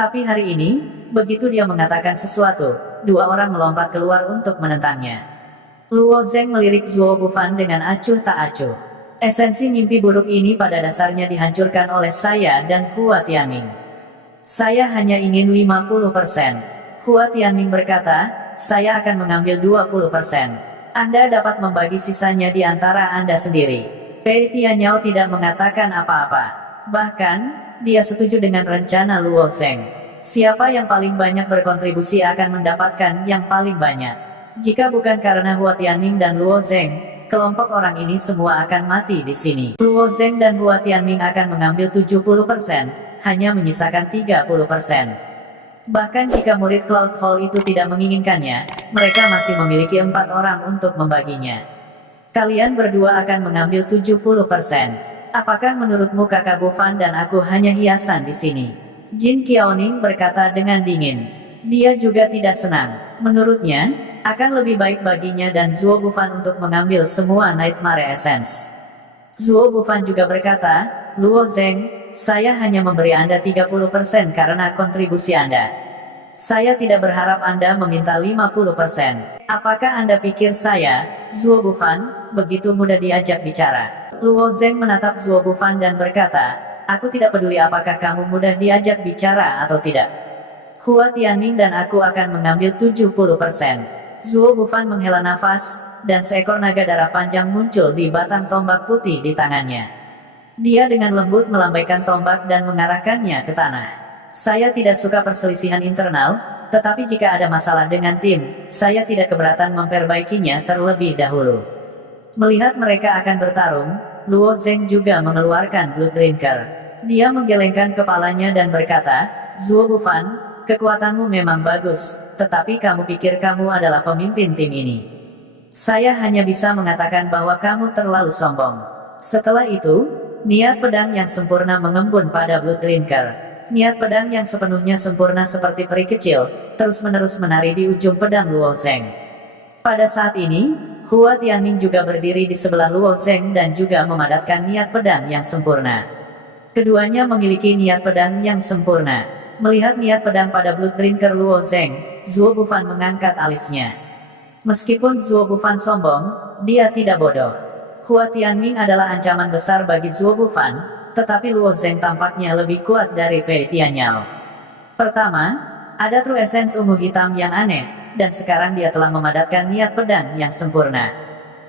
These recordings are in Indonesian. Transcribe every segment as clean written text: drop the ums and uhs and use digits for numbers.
Tapi hari ini, begitu dia mengatakan sesuatu, dua orang melompat keluar untuk menentangnya. Luo Zeng melirik Zuo Bufan dengan acuh tak acuh. Esensi mimpi buruk ini pada dasarnya dihancurkan oleh saya dan Hua Tianming. Saya hanya ingin 50%. Hua Tianming berkata, saya akan mengambil 20%. Anda dapat membagi sisanya di antara Anda sendiri. Pei Tianyao tidak mengatakan apa-apa. Bahkan, dia setuju dengan rencana Luo Zeng. Siapa yang paling banyak berkontribusi akan mendapatkan yang paling banyak. Jika bukan karena Hua Tianming dan Luo Zeng, kelompok orang ini semua akan mati di sini. Luo Zeng dan Hua Tianming akan mengambil 70%, hanya menyisakan 30%. Bahkan jika murid Cloud Hall itu tidak menginginkannya, mereka masih memiliki 4 orang untuk membaginya. Kalian berdua akan mengambil 70%. Apakah menurutmu kakak Bufan dan aku hanya hiasan di sini? Jin Qiaoning berkata dengan dingin. Dia juga tidak senang. Menurutnya, akan lebih baik baginya dan Zuo Bufan untuk mengambil semua Nightmare Essence. Zuo Bufan juga berkata, Luo Zeng, saya hanya memberi Anda 30% karena kontribusi Anda. Saya tidak berharap Anda meminta 50%. Apakah Anda pikir saya, Zuo Bufan, begitu mudah diajak bicara? Luo Zeng menatap Zuo Bufan dan berkata, aku tidak peduli apakah kamu mudah diajak bicara atau tidak. Hua Tianming dan aku akan mengambil 70%. Zuo Bufan menghela nafas, dan seekor naga darah panjang muncul di batang tombak putih di tangannya. Dia dengan lembut melambaikan tombak dan mengarahkannya ke tanah. Saya tidak suka perselisihan internal, tetapi jika ada masalah dengan tim, saya tidak keberatan memperbaikinya terlebih dahulu. Melihat mereka akan bertarung, Luo Zeng juga mengeluarkan Blood Drinker. Dia menggelengkan kepalanya dan berkata, Zuo Bufan, kekuatanmu memang bagus, tetapi kamu pikir kamu adalah pemimpin tim ini. Saya hanya bisa mengatakan bahwa kamu terlalu sombong. Setelah itu, niat pedang yang sempurna mengembun pada Blood Drinker. Niat pedang yang sepenuhnya sempurna seperti peri kecil, terus-menerus menari di ujung pedang Luo Zeng. Pada saat ini, Hua Tianming juga berdiri di sebelah Luo Zeng dan juga memadatkan niat pedang yang sempurna. Keduanya memiliki niat pedang yang sempurna. Melihat niat pedang pada Blood Drinker Luo Zeng, Zuo Bufan mengangkat alisnya. Meskipun Zuo Bufan sombong, dia tidak bodoh. Hua Tianming adalah ancaman besar bagi Zuo Bufan, tetapi Luo Zeng tampaknya lebih kuat dari Pei Tianyao. Pertama, ada True Essence ungu hitam yang aneh, dan sekarang dia telah memadatkan niat pedang yang sempurna.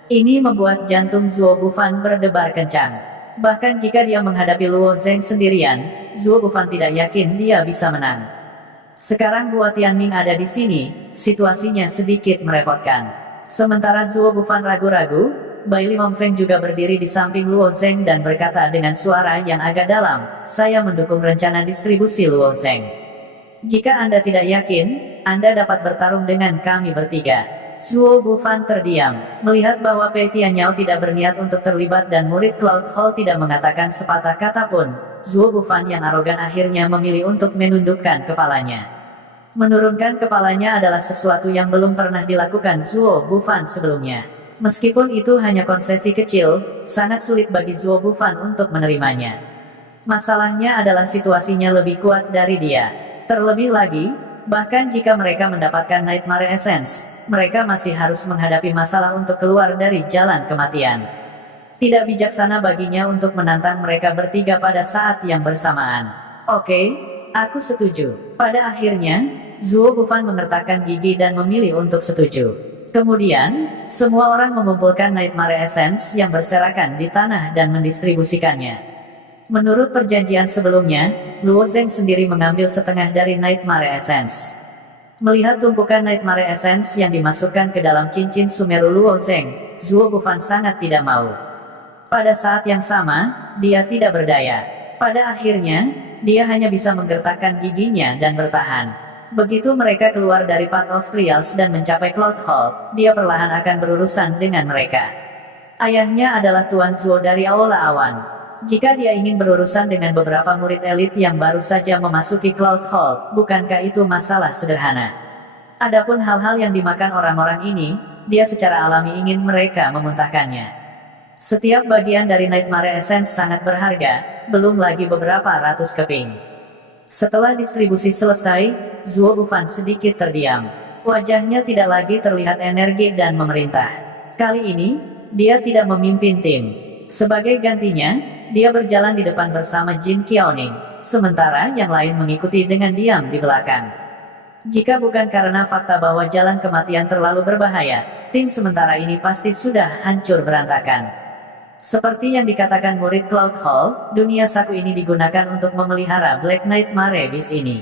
Ini membuat jantung Zuo Bufan berdebar kencang. Bahkan jika dia menghadapi Luo Zeng sendirian, Zuo Bufan tidak yakin dia bisa menang. Sekarang Hua Tianming ada di sini, situasinya sedikit merepotkan. Sementara Zuo Bufan ragu-ragu, Bai Li Hongfeng juga berdiri di samping Luo Zeng dan berkata dengan suara yang agak dalam, saya mendukung rencana distribusi Luo Zeng. Jika Anda tidak yakin, Anda dapat bertarung dengan kami bertiga. Zuo Bufan terdiam, melihat bahwa Pei Tianyao tidak berniat untuk terlibat dan murid Cloud Hall tidak mengatakan sepatah kata pun. Zuo Bufan yang arogan akhirnya memilih untuk menundukkan kepalanya. Menurunkan kepalanya adalah sesuatu yang belum pernah dilakukan Zuo Bufan sebelumnya. Meskipun itu hanya konsesi kecil, sangat sulit bagi Zuo Bufan untuk menerimanya. Masalahnya adalah situasinya lebih kuat dari dia. Terlebih lagi, bahkan jika mereka mendapatkan Nightmare Essence, mereka masih harus menghadapi masalah untuk keluar dari jalan kematian. Tidak bijaksana baginya untuk menantang mereka bertiga pada saat yang bersamaan. Oke, aku setuju. Pada akhirnya, Zuo Bufan mengertakkan gigi dan memilih untuk setuju. Kemudian, semua orang mengumpulkan Nightmare Essence yang berserakan di tanah dan mendistribusikannya. Menurut perjanjian sebelumnya, Luo Zeng sendiri mengambil setengah dari Nightmare Essence. Melihat tumpukan Nightmare Essence yang dimasukkan ke dalam cincin Sumeru Luo Zeng, Zuo Bufan sangat tidak mau. Pada saat yang sama, dia tidak berdaya. Pada akhirnya, dia hanya bisa menggertakkan giginya dan bertahan. Begitu mereka keluar dari Path of Trials dan mencapai Cloud Hall, dia perlahan akan berurusan dengan mereka. Ayahnya adalah Tuan Zuo dari Aula Awan. Jika dia ingin berurusan dengan beberapa murid elit yang baru saja memasuki Cloud Hall, bukankah itu masalah sederhana? Adapun hal-hal yang dimakan orang-orang ini, dia secara alami ingin mereka memuntahkannya. Setiap bagian dari Nightmare Essence sangat berharga, belum lagi beberapa ratus keping. Setelah distribusi selesai, Zuo Bufan sedikit terdiam. Wajahnya tidak lagi terlihat energi dan memerintah. Kali ini, dia tidak memimpin tim. Sebagai gantinya, dia berjalan di depan bersama Jin Qiaoning, sementara yang lain mengikuti dengan diam di belakang. Jika bukan karena fakta bahwa jalan kematian terlalu berbahaya, tim sementara ini pasti sudah hancur berantakan. Seperti yang dikatakan murid Cloud Hall, dunia saku ini digunakan untuk memelihara Black Knight Marebis ini.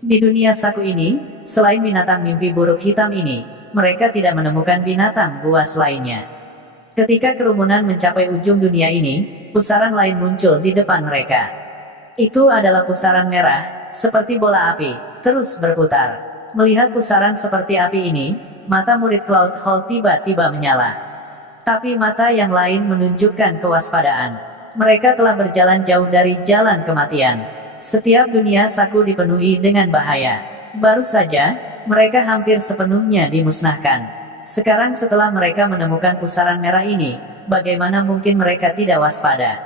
Di dunia saku ini, selain binatang mimpi buruk hitam ini, mereka tidak menemukan binatang buas lainnya. Ketika kerumunan mencapai ujung dunia ini, pusaran lain muncul di depan mereka. Itu adalah pusaran merah, seperti bola api, terus berputar. Melihat pusaran seperti api ini, mata murid Cloud Hall tiba-tiba menyala. Tapi mata yang lain menunjukkan kewaspadaan. Mereka telah berjalan jauh dari jalan kematian. Setiap dunia saku dipenuhi dengan bahaya. Baru saja, mereka hampir sepenuhnya dimusnahkan. Sekarang setelah mereka menemukan pusaran merah ini, bagaimana mungkin mereka tidak waspada?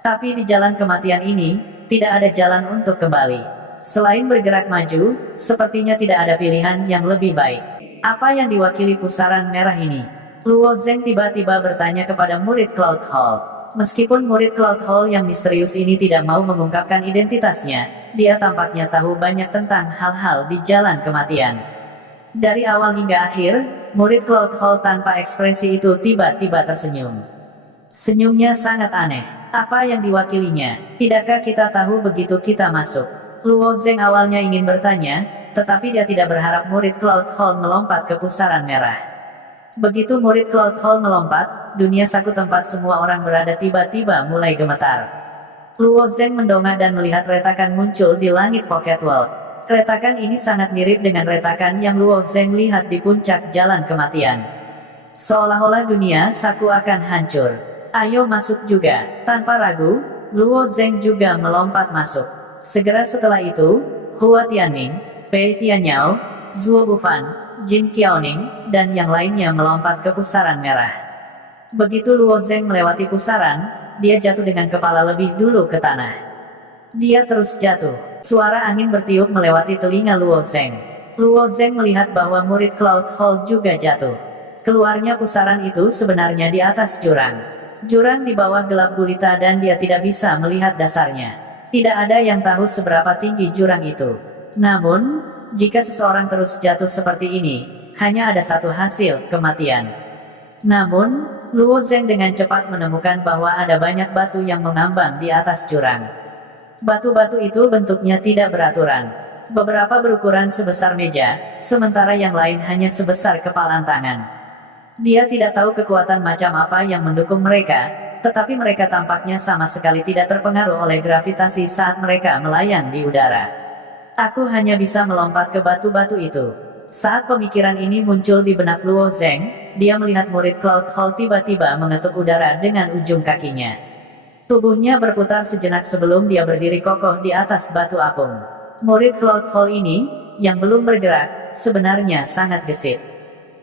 Tapi di jalan kematian ini, tidak ada jalan untuk kembali. Selain bergerak maju, sepertinya tidak ada pilihan yang lebih baik. Apa yang diwakili pusaran merah ini? Luo Zeng tiba-tiba bertanya kepada murid Cloud Hall. Meskipun murid Cloud Hall yang misterius ini tidak mau mengungkapkan identitasnya, dia tampaknya tahu banyak tentang hal-hal di jalan kematian. Dari awal hingga akhir, murid Cloud Hall tanpa ekspresi itu tiba-tiba tersenyum. Senyumnya sangat aneh. Apa yang diwakilinya? Tidakkah kita tahu begitu kita masuk? Luo Zeng awalnya ingin bertanya, tetapi dia tidak berharap murid Cloud Hall melompat ke pusaran merah. Begitu murid Cloud Hall melompat, dunia saku tempat semua orang berada tiba-tiba mulai gemetar. Luo Zeng mendongak dan melihat retakan muncul di langit Pocket World. Retakan ini sangat mirip dengan retakan yang Luo Zeng lihat di puncak jalan kematian. Seolah-olah dunia saku akan hancur. Ayo masuk juga. Tanpa ragu, Luo Zeng juga melompat masuk. Segera setelah itu, Hua Tianming, Pei Tianyao, Zuo Bufan, Jin Qiaoning, dan yang lainnya melompat ke pusaran merah. Begitu Luo Zeng melewati pusaran, dia jatuh dengan kepala lebih dulu ke tanah. Dia terus jatuh. Suara angin bertiup melewati telinga Luo Zeng. Luo Zeng melihat bahwa murid Cloud Hall juga jatuh. Keluarnya pusaran itu sebenarnya di atas jurang. Jurang di bawah gelap gulita dan dia tidak bisa melihat dasarnya. Tidak ada yang tahu seberapa tinggi jurang itu. Namun, jika seseorang terus jatuh seperti ini, hanya ada satu hasil, kematian. Namun, Luo Zeng dengan cepat menemukan bahwa ada banyak batu yang mengambang di atas jurang. Batu-batu itu bentuknya tidak beraturan. Beberapa berukuran sebesar meja, sementara yang lain hanya sebesar kepalan tangan. Dia tidak tahu kekuatan macam apa yang mendukung mereka, tetapi mereka tampaknya sama sekali tidak terpengaruh oleh gravitasi saat mereka melayang di udara. Aku hanya bisa melompat ke batu-batu itu. Saat pemikiran ini muncul di benak Luo Zeng, dia melihat murid Cloud Hall tiba-tiba mengetuk udara dengan ujung kakinya. Tubuhnya berputar sejenak sebelum dia berdiri kokoh di atas batu apung. Murid Cloud Hall ini, yang belum bergerak, sebenarnya sangat gesit.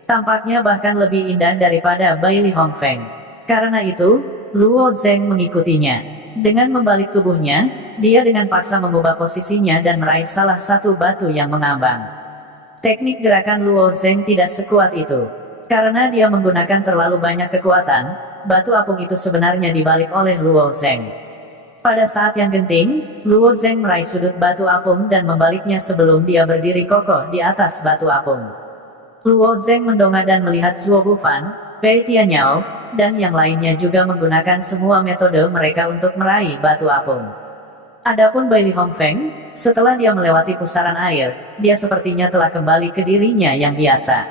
Tampaknya bahkan lebih indah daripada Bai Li Hongfeng. Karena itu, Luo Zeng mengikutinya. Dengan membalik tubuhnya, dia dengan paksa mengubah posisinya dan meraih salah satu batu yang mengambang. Teknik gerakan Luo Zeng tidak sekuat itu. Karena dia menggunakan terlalu banyak kekuatan, batu apung itu sebenarnya dibalik oleh Luo Zeng. Pada saat yang genting, Luo Zeng meraih sudut batu apung dan membaliknya sebelum dia berdiri kokoh di atas batu apung. Luo Zeng mendongak dan melihat Zuo Bufan, Pei Tianyao, dan yang lainnya juga menggunakan semua metode mereka untuk meraih batu apung. Adapun Bai Li Hongfeng, setelah dia melewati pusaran air, dia sepertinya telah kembali ke dirinya yang biasa.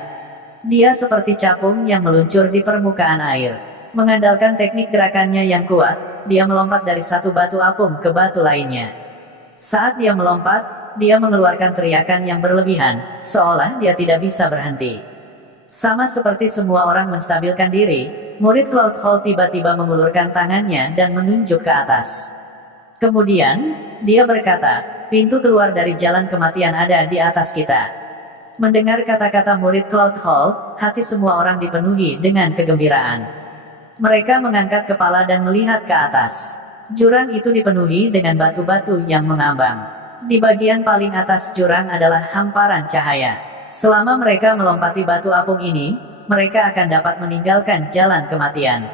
Dia seperti capung yang meluncur di permukaan air. Mengandalkan teknik gerakannya yang kuat, dia melompat dari satu batu apung ke batu lainnya. Saat dia melompat, dia mengeluarkan teriakan yang berlebihan, seolah dia tidak bisa berhenti. Sama seperti semua orang menstabilkan diri, murid Cloud Hall tiba-tiba mengulurkan tangannya dan menunjuk ke atas. Kemudian, dia berkata, pintu keluar dari jalan kematian ada di atas kita. Mendengar kata-kata murid Cloud Hall, hati semua orang dipenuhi dengan kegembiraan. Mereka mengangkat kepala dan melihat ke atas. Jurang itu dipenuhi dengan batu-batu yang mengambang. Di bagian paling atas jurang adalah hamparan cahaya. Selama mereka melompati batu apung ini, mereka akan dapat meninggalkan jalan kematian.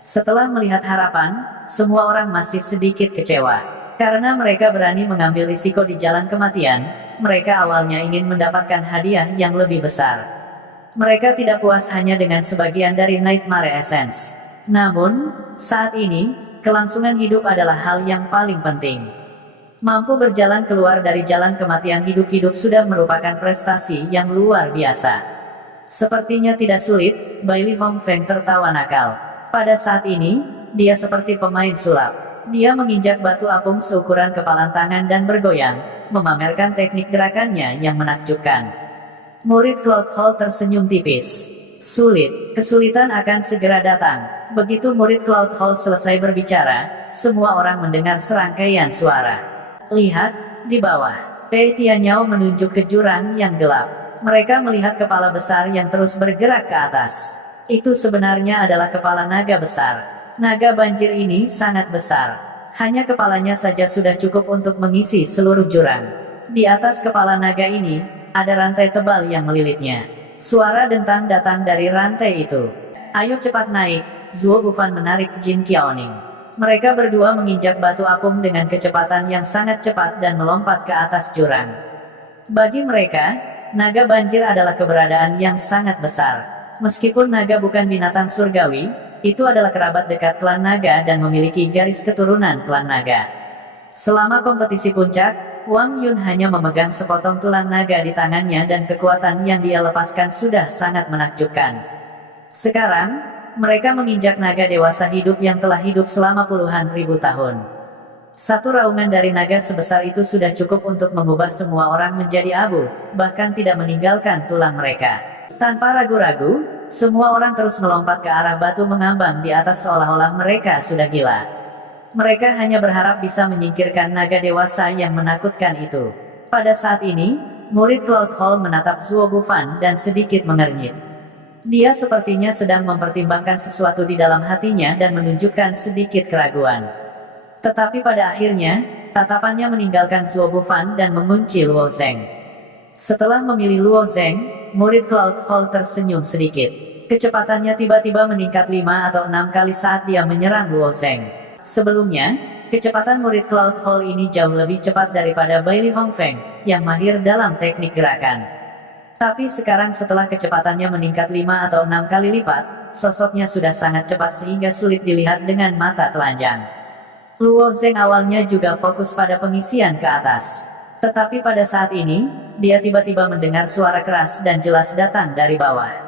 Setelah melihat harapan, semua orang masih sedikit kecewa. Karena mereka berani mengambil risiko di jalan kematian, mereka awalnya ingin mendapatkan hadiah yang lebih besar. Mereka tidak puas hanya dengan sebagian dari Nightmare Essence. Namun, saat ini, kelangsungan hidup adalah hal yang paling penting. Mampu berjalan keluar dari jalan kematian hidup-hidup sudah merupakan prestasi yang luar biasa. Sepertinya tidak sulit, Bailey Hongfeng tertawa nakal. Pada saat ini, dia seperti pemain sulap. Dia menginjak batu apung seukuran kepalan tangan dan bergoyang, memamerkan teknik gerakannya yang menakjubkan. Murid Cloud Hall tersenyum tipis. Sulit, kesulitan akan segera datang. Begitu murid Cloud Hall selesai berbicara, semua orang mendengar serangkaian suara. Lihat, di bawah. Pei Tianyao menunjuk ke jurang yang gelap. Mereka melihat kepala besar yang terus bergerak ke atas. Itu sebenarnya adalah kepala naga besar. Naga banjir ini sangat besar. Hanya kepalanya saja sudah cukup untuk mengisi seluruh jurang. Di atas kepala naga ini, ada rantai tebal yang melilitnya. Suara dentang datang dari rantai itu. Ayo cepat naik, Zuo Bufan menarik Jin Qiaoning. Mereka berdua menginjak batu apung dengan kecepatan yang sangat cepat dan melompat ke atas jurang. Bagi mereka, naga banjir adalah keberadaan yang sangat besar. Meskipun naga bukan binatang surgawi, itu adalah kerabat dekat klan naga dan memiliki garis keturunan klan naga. Selama kompetisi puncak, Wang Yun hanya memegang sepotong tulang naga di tangannya dan kekuatan yang dia lepaskan sudah sangat menakjubkan. Sekarang, mereka menginjak naga dewasa hidup yang telah hidup selama puluhan ribu tahun. Satu raungan dari naga sebesar itu sudah cukup untuk mengubah semua orang menjadi abu, bahkan tidak meninggalkan tulang mereka. Tanpa ragu-ragu, semua orang terus melompat ke arah batu mengambang di atas seolah-olah mereka sudah gila. Mereka hanya berharap bisa menyingkirkan naga dewasa yang menakutkan itu. Pada saat ini, murid Cloud Hall menatap Zuo Bufan dan sedikit mengernyit. Dia sepertinya sedang mempertimbangkan sesuatu di dalam hatinya dan menunjukkan sedikit keraguan. Tetapi pada akhirnya, tatapannya meninggalkan Zuo Bufan dan mengunci Luo Zeng. Setelah memilih Luo Zeng, murid Cloud Hall tersenyum sedikit. Kecepatannya tiba-tiba meningkat 5 atau 6 kali saat dia menyerang Luo Zeng. Sebelumnya, kecepatan murid Cloud Hall ini jauh lebih cepat daripada Bailey Hongfeng, yang mahir dalam teknik gerakan. Tapi sekarang setelah kecepatannya meningkat 5 atau 6 kali lipat, sosoknya sudah sangat cepat sehingga sulit dilihat dengan mata telanjang. Luo Zeng awalnya juga fokus pada pengisian ke atas. Tetapi pada saat ini, dia tiba-tiba mendengar suara keras dan jelas datang dari bawah.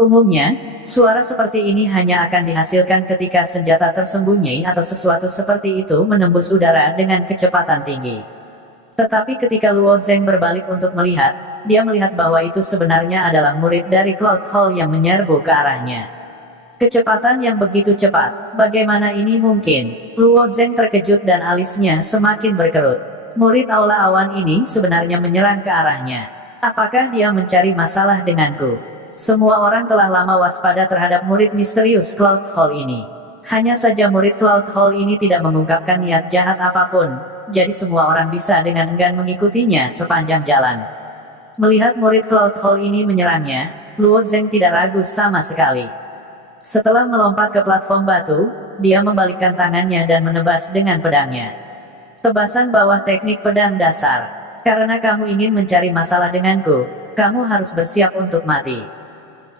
Umumnya, suara seperti ini hanya akan dihasilkan ketika senjata tersembunyi atau sesuatu seperti itu menembus udara dengan kecepatan tinggi. Tetapi ketika Luo Zeng berbalik untuk melihat, dia melihat bahwa itu sebenarnya adalah murid dari Cloud Hall yang menyerbu ke arahnya. Kecepatan yang begitu cepat, bagaimana ini mungkin? Luo Zeng terkejut dan alisnya semakin berkerut. Murid Aula Awan ini sebenarnya menyerang ke arahnya. Apakah dia mencari masalah denganku? Semua orang telah lama waspada terhadap murid misterius Cloud Hall ini. Hanya saja murid Cloud Hall ini tidak mengungkapkan niat jahat apapun, jadi semua orang bisa dengan enggan mengikutinya sepanjang jalan. Melihat murid Cloud Hall ini menyerangnya, Luo Zeng tidak ragu sama sekali. Setelah melompat ke platform batu, dia membalikkan tangannya dan menebas dengan pedangnya. Tebasan bawah teknik pedang dasar. Karena kamu ingin mencari masalah denganku, kamu harus bersiap untuk mati.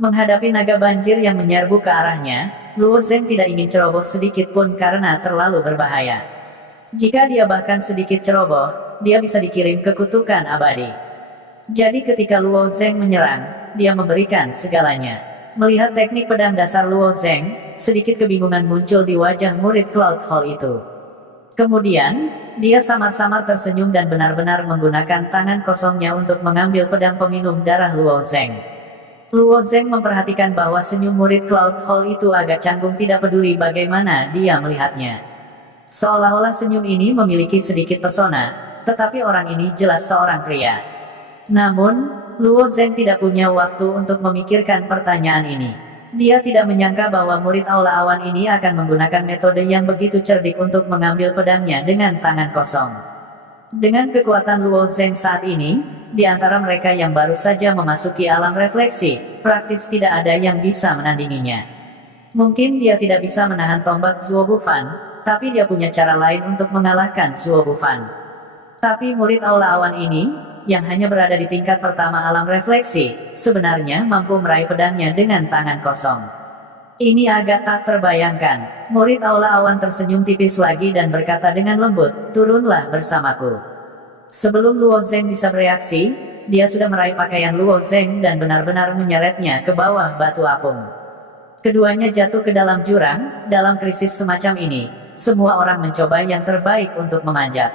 Menghadapi naga banjir yang menyerbu ke arahnya, Luo Zeng tidak ingin ceroboh sedikit pun karena terlalu berbahaya. Jika dia bahkan sedikit ceroboh, dia bisa dikirim ke kutukan abadi. Jadi ketika Luo Zeng menyerang, dia memberikan segalanya. Melihat teknik pedang dasar Luo Zeng, sedikit kebingungan muncul di wajah murid Cloud Hall itu. Kemudian, dia samar-samar tersenyum dan benar-benar menggunakan tangan kosongnya untuk mengambil pedang peminum darah Luo Zeng. Luo Zeng memperhatikan bahwa senyum murid Cloud Hall itu agak canggung, tidak peduli bagaimana dia melihatnya. Seolah-olah senyum ini memiliki sedikit pesona, tetapi orang ini jelas seorang pria. Namun, Luo Zeng tidak punya waktu untuk memikirkan pertanyaan ini. Dia tidak menyangka bahwa murid Aula Awan ini akan menggunakan metode yang begitu cerdik untuk mengambil pedangnya dengan tangan kosong. Dengan kekuatan Luo Zeng saat ini, di antara mereka yang baru saja memasuki alam refleksi, praktis tidak ada yang bisa menandinginya. Mungkin dia tidak bisa menahan tombak Zuo Bufan, tapi dia punya cara lain untuk mengalahkan Zuo Bufan. Tapi murid Aula Awan ini, yang hanya berada di tingkat pertama alam refleksi, sebenarnya mampu meraih pedangnya dengan tangan kosong. Ini agak tak terbayangkan. Murid Aula Awan tersenyum tipis lagi dan berkata dengan lembut, "Turunlah bersamaku." Sebelum Luo Zeng bisa bereaksi, dia sudah meraih pakaian Luo Zeng dan benar-benar menyeretnya ke bawah batu apung. Keduanya jatuh ke dalam jurang. Dalam krisis semacam ini, semua orang mencoba yang terbaik untuk memanjat.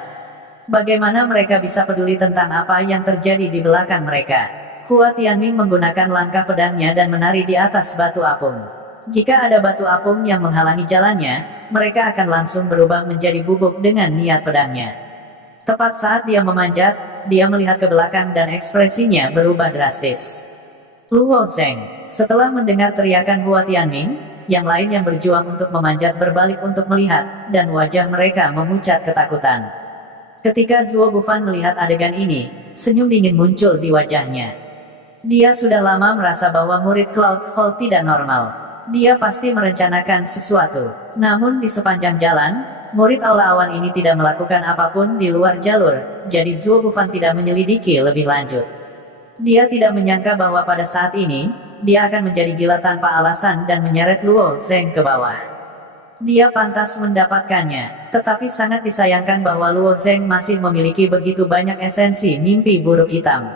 Bagaimana mereka bisa peduli tentang apa yang terjadi di belakang mereka? Hua Tianming menggunakan langkah pedangnya dan menari di atas batu apung. Jika ada batu apung yang menghalangi jalannya, mereka akan langsung berubah menjadi bubuk dengan niat pedangnya. Tepat saat dia memanjat, dia melihat ke belakang dan ekspresinya berubah drastis. Luo Zeng, setelah mendengar teriakan Hua Tianming, yang lain yang berjuang untuk memanjat berbalik untuk melihat, dan wajah mereka memucat ketakutan. Ketika Zuo Bufan melihat adegan ini, senyum dingin muncul di wajahnya. Dia sudah lama merasa bahwa murid Cloud Hall tidak normal. Dia pasti merencanakan sesuatu. Namun di sepanjang jalan, murid Aula Awan ini tidak melakukan apapun di luar jalur, jadi Zuo Bufan tidak menyelidiki lebih lanjut. Dia tidak menyangka bahwa pada saat ini, dia akan menjadi gila tanpa alasan dan menyeret Luo Zeng ke bawah. Dia pantas mendapatkannya, tetapi sangat disayangkan bahwa Luo Zeng masih memiliki begitu banyak esensi mimpi buruk hitam.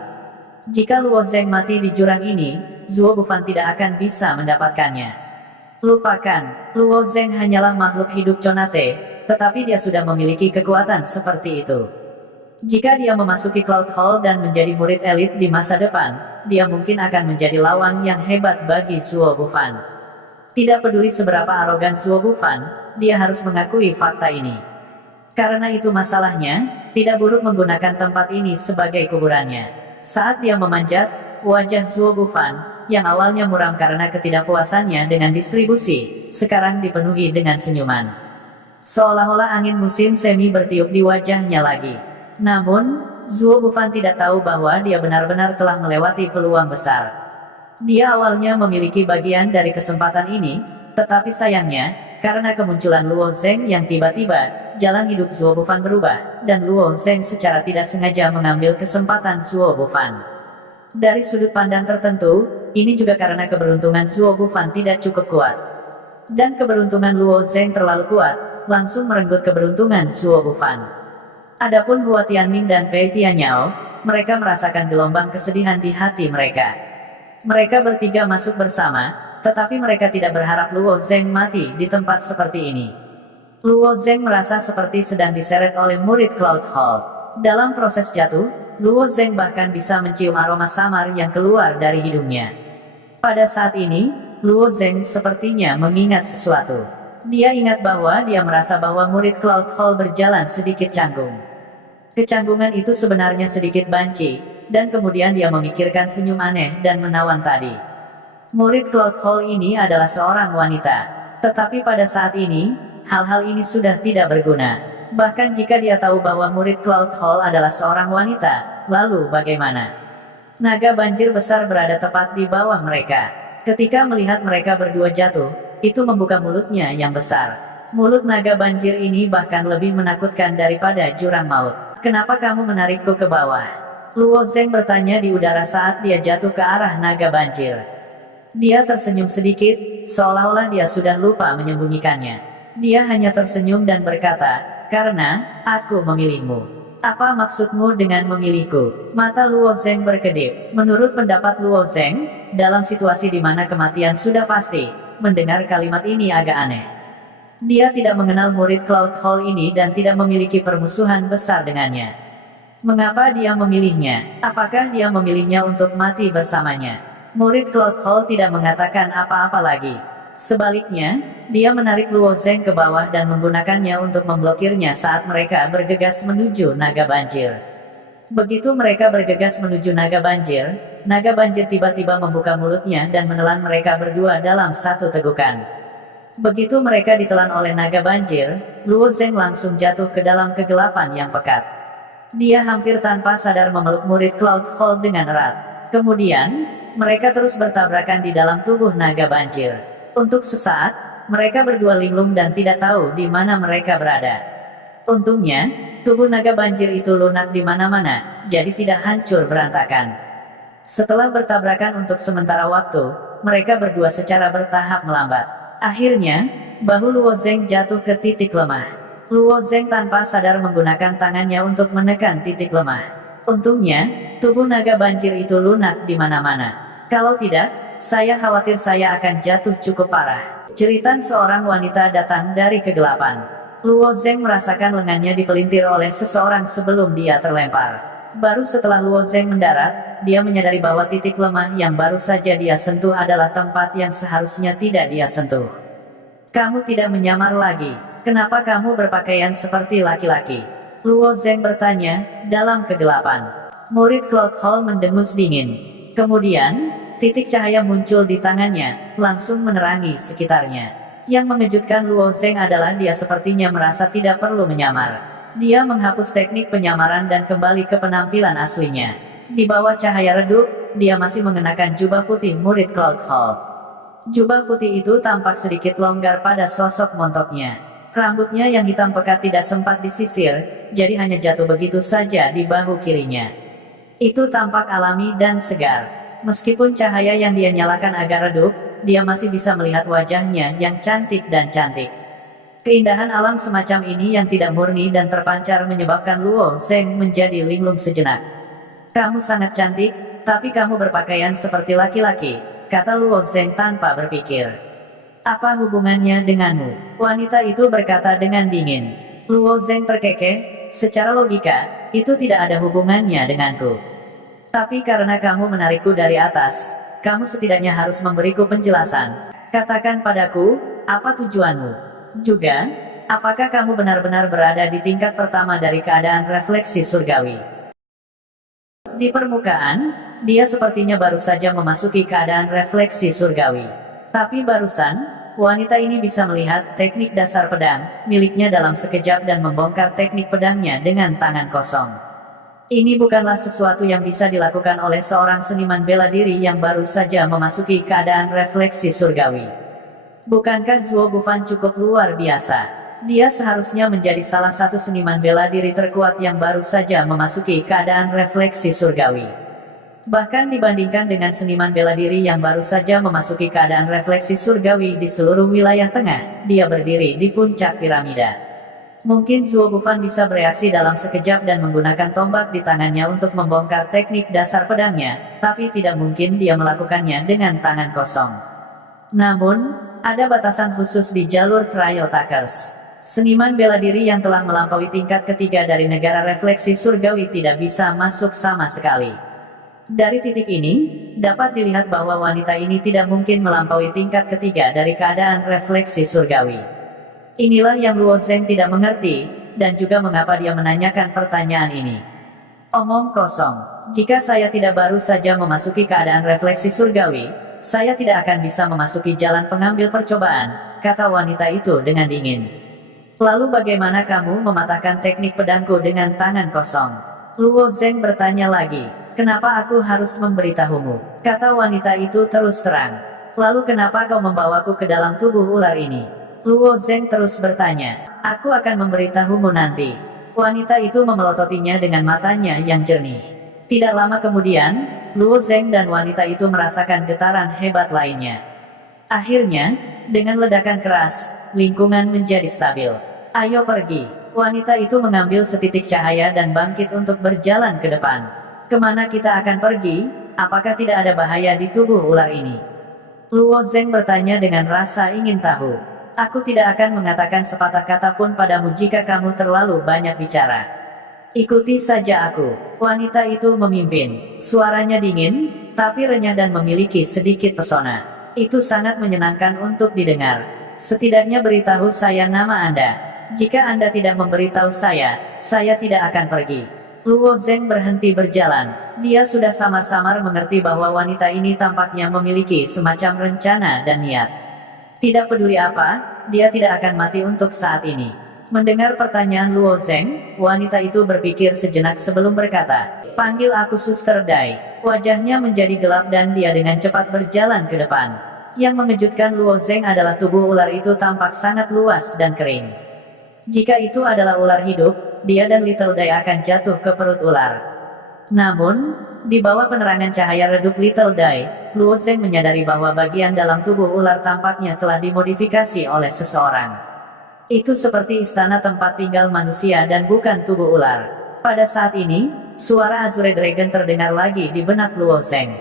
Jika Luo Zeng mati di jurang ini, Zuo Bufan tidak akan bisa mendapatkannya. Lupakan, Luo Zeng hanyalah makhluk hidup Conate, tetapi dia sudah memiliki kekuatan seperti itu. Jika dia memasuki Cloud Hall dan menjadi murid elit di masa depan, dia mungkin akan menjadi lawan yang hebat bagi Zuo Bufan. Tidak peduli seberapa arogan Zuo Bufan, dia harus mengakui fakta ini. Karena itu masalahnya, tidak buruk menggunakan tempat ini sebagai kuburannya. Saat dia memanjat, wajah Zuo Bufan, yang awalnya muram karena ketidakpuasannya dengan distribusi, sekarang dipenuhi dengan senyuman. Seolah-olah angin musim semi bertiup di wajahnya lagi. Namun, Zuo Bufan tidak tahu bahwa dia benar-benar telah melewati peluang besar. Dia awalnya memiliki bagian dari kesempatan ini, tetapi sayangnya, karena kemunculan Luo Zeng yang tiba-tiba, jalan hidup Zuo Bufan berubah, dan Luo Zeng secara tidak sengaja mengambil kesempatan Zuo Bufan. Dari sudut pandang tertentu, ini juga karena keberuntungan Zuo Bufan tidak cukup kuat. Dan keberuntungan Luo Zeng terlalu kuat, langsung merenggut keberuntungan Zuo Bufan. Adapun Hua Tianming dan Pei Tianyao, mereka merasakan gelombang kesedihan di hati mereka. Mereka bertiga masuk bersama, tetapi mereka tidak berharap Luo Zeng mati di tempat seperti ini. Luo Zeng merasa seperti sedang diseret oleh murid Cloud Hall. Dalam proses jatuh, Luo Zeng bahkan bisa mencium aroma samar yang keluar dari hidungnya. Pada saat ini, Luo Zeng sepertinya mengingat sesuatu. Dia ingat bahwa dia merasa bahwa murid Cloud Hall berjalan sedikit canggung. Kecanggungan itu sebenarnya sedikit banci, dan kemudian dia memikirkan senyum aneh dan menawan tadi. Murid Cloud Hall ini adalah seorang wanita. Tetapi pada saat ini, hal-hal ini sudah tidak berguna. Bahkan jika dia tahu bahwa murid Cloud Hall adalah seorang wanita, lalu bagaimana? Naga banjir besar berada tepat di bawah mereka. Ketika melihat mereka berdua jatuh, itu membuka mulutnya yang besar. Mulut naga banjir ini bahkan lebih menakutkan daripada jurang maut. Kenapa kamu menarikku ke bawah? Luo Zeng bertanya di udara saat dia jatuh ke arah naga banjir. Dia tersenyum sedikit, seolah-olah dia sudah lupa menyembunyikannya. Dia hanya tersenyum dan berkata, "Karena aku memilihmu." "Apa maksudmu dengan memilihku?" Mata Luo Zeng berkedip. Menurut pendapat Luo Zeng, dalam situasi di mana kematian sudah pasti, mendengar kalimat ini agak aneh. Dia tidak mengenal murid Cloud Hall ini dan tidak memiliki permusuhan besar dengannya. Mengapa dia memilihnya? Apakah dia memilihnya untuk mati bersamanya? Murid Cloud Hall tidak mengatakan apa-apa lagi. Sebaliknya, dia menarik Luo Zeng ke bawah dan menggunakannya untuk memblokirnya saat mereka bergegas menuju naga banjir. Begitu mereka bergegas menuju naga banjir tiba-tiba membuka mulutnya dan menelan mereka berdua dalam satu tegukan. Begitu mereka ditelan oleh naga banjir, Luo Zeng langsung jatuh ke dalam kegelapan yang pekat. Dia hampir tanpa sadar memeluk murid Cloud Hall dengan erat. Kemudian, mereka terus bertabrakan di dalam tubuh naga banjir. Untuk sesaat, mereka berdua linglung dan tidak tahu di mana mereka berada. Untungnya, tubuh naga banjir itu lunak di mana-mana, jadi tidak hancur berantakan. Setelah bertabrakan untuk sementara waktu, mereka berdua secara bertahap melambat. Akhirnya, bahu Luo Zeng jatuh ke titik lemah. Luo Zeng tanpa sadar menggunakan tangannya untuk menekan titik lemah. Untungnya, tubuh naga banjir itu lunak di mana-mana. Kalau tidak, saya khawatir saya akan jatuh cukup parah. Jeritan seorang wanita datang dari kegelapan. Luo Zeng merasakan lengannya dipelintir oleh seseorang sebelum dia terlempar. Baru setelah Luo Zeng mendarat, dia menyadari bahwa titik lemah yang baru saja dia sentuh adalah tempat yang seharusnya tidak dia sentuh. Kamu tidak menyamar lagi. Kenapa kamu berpakaian seperti laki-laki? Luo Zeng bertanya, dalam kegelapan. Murid Cloud Hall mendengus dingin. Kemudian, titik cahaya muncul di tangannya, langsung menerangi sekitarnya. Yang mengejutkan Luo Zeng adalah dia sepertinya merasa tidak perlu menyamar. Dia menghapus teknik penyamaran dan kembali ke penampilan aslinya. Di bawah cahaya redup, dia masih mengenakan jubah putih murid Cloud Hall. Jubah putih itu tampak sedikit longgar pada sosok montoknya. Rambutnya yang hitam pekat tidak sempat disisir, jadi hanya jatuh begitu saja di bahu kirinya. Itu tampak alami dan segar. Meskipun cahaya yang dia nyalakan agak redup, dia masih bisa melihat wajahnya yang cantik dan cantik. Keindahan alam semacam ini yang tidak murni dan terpancar menyebabkan Luo Zeng menjadi linglung sejenak. Kamu sangat cantik, tapi kamu berpakaian seperti laki-laki, kata Luo Zeng tanpa berpikir. Apa hubungannya denganmu? Wanita itu berkata dengan dingin. Luo Zeng terkekeh, secara logika, itu tidak ada hubungannya denganku. Tapi karena kamu menarikku dari atas, kamu setidaknya harus memberiku penjelasan. Katakan padaku, apa tujuanmu? Juga, apakah kamu benar-benar berada di tingkat pertama dari keadaan refleksi surgawi? Di permukaan, dia sepertinya baru saja memasuki keadaan refleksi surgawi. Tapi barusan, wanita ini bisa melihat teknik dasar pedang miliknya dalam sekejap dan membongkar teknik pedangnya dengan tangan kosong. Ini bukanlah sesuatu yang bisa dilakukan oleh seorang seniman bela diri yang baru saja memasuki keadaan refleksi surgawi. Bukankah Zuo Bufan cukup luar biasa? Dia seharusnya menjadi salah satu seniman bela diri terkuat yang baru saja memasuki keadaan refleksi surgawi. Bahkan dibandingkan dengan seniman bela diri yang baru saja memasuki keadaan refleksi surgawi di seluruh wilayah tengah, dia berdiri di puncak piramida. Mungkin Zuo Bufan bisa bereaksi dalam sekejap dan menggunakan tombak di tangannya untuk membongkar teknik dasar pedangnya, tapi tidak mungkin dia melakukannya dengan tangan kosong. Namun, ada batasan khusus di jalur Trial Takers. Seniman bela diri yang telah melampaui tingkat ketiga dari negara refleksi surgawi tidak bisa masuk sama sekali. Dari titik ini, dapat dilihat bahwa wanita ini tidak mungkin melampaui tingkat ketiga dari keadaan refleksi surgawi. Inilah yang Luo Zeng tidak mengerti, dan juga mengapa dia menanyakan pertanyaan ini. Omong kosong, jika saya tidak baru saja memasuki keadaan refleksi surgawi, saya tidak akan bisa memasuki jalan pengambil percobaan, kata wanita itu dengan dingin. Lalu bagaimana kamu mematahkan teknik pedangku dengan tangan kosong? Luo Zeng bertanya lagi. Kenapa aku harus memberitahumu? Kata wanita itu terus terang. Lalu kenapa kau membawaku ke dalam tubuh ular ini? Luo Zeng terus bertanya. Aku akan memberitahumu nanti. Wanita itu memelototinya dengan matanya yang jernih. Tidak lama kemudian, Luo Zeng dan wanita itu merasakan getaran hebat lainnya. Akhirnya, dengan ledakan keras, lingkungan menjadi stabil. Ayo pergi. Wanita itu mengambil setitik cahaya dan bangkit untuk berjalan ke depan. Kemana kita akan pergi? Apakah tidak ada bahaya di tubuh ular ini? Luo Zeng bertanya dengan rasa ingin tahu. Aku tidak akan mengatakan sepatah kata pun padamu jika kamu terlalu banyak bicara. Ikuti saja aku. Wanita itu memimpin. Suaranya dingin, tapi renyah dan memiliki sedikit pesona. Itu sangat menyenangkan untuk didengar. Setidaknya beritahu saya nama Anda. Jika Anda tidak memberitahu saya tidak akan pergi. Luo Zeng berhenti berjalan. Dia sudah samar-samar mengerti bahwa wanita ini tampaknya memiliki semacam rencana dan niat. Tidak peduli apa, dia tidak akan mati untuk saat ini. Mendengar pertanyaan Luo Zeng, wanita itu berpikir sejenak sebelum berkata, "Panggil aku Suster Dai." Wajahnya menjadi gelap dan dia dengan cepat berjalan ke depan. Yang mengejutkan Luo Zeng adalah tubuh ular itu tampak sangat luas dan kering. Jika itu adalah ular hidup, dia dan Little Dai akan jatuh ke perut ular. Namun, di bawah penerangan cahaya redup Little Dai, Luo Zeng menyadari bahwa bagian dalam tubuh ular tampaknya telah dimodifikasi oleh seseorang. Itu seperti istana tempat tinggal manusia dan bukan tubuh ular. Pada saat ini, suara Azure Dragon terdengar lagi di benak Luo Zeng.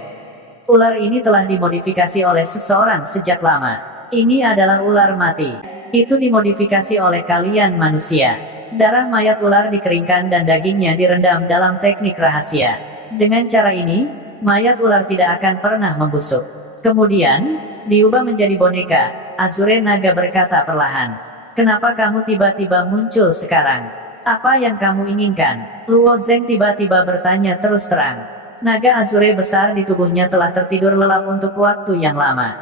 Ular ini telah dimodifikasi oleh seseorang sejak lama. Ini adalah ular mati. Itu dimodifikasi oleh kalian manusia. Darah mayat ular dikeringkan dan dagingnya direndam dalam teknik rahasia. Dengan cara ini, mayat ular tidak akan pernah membusuk. Kemudian, diubah menjadi boneka. Azure Naga berkata perlahan. "Kenapa kamu tiba-tiba muncul sekarang? Apa yang kamu inginkan?" Luo Zeng tiba-tiba bertanya terus terang. Naga Azure besar di tubuhnya telah tertidur lelap untuk waktu yang lama.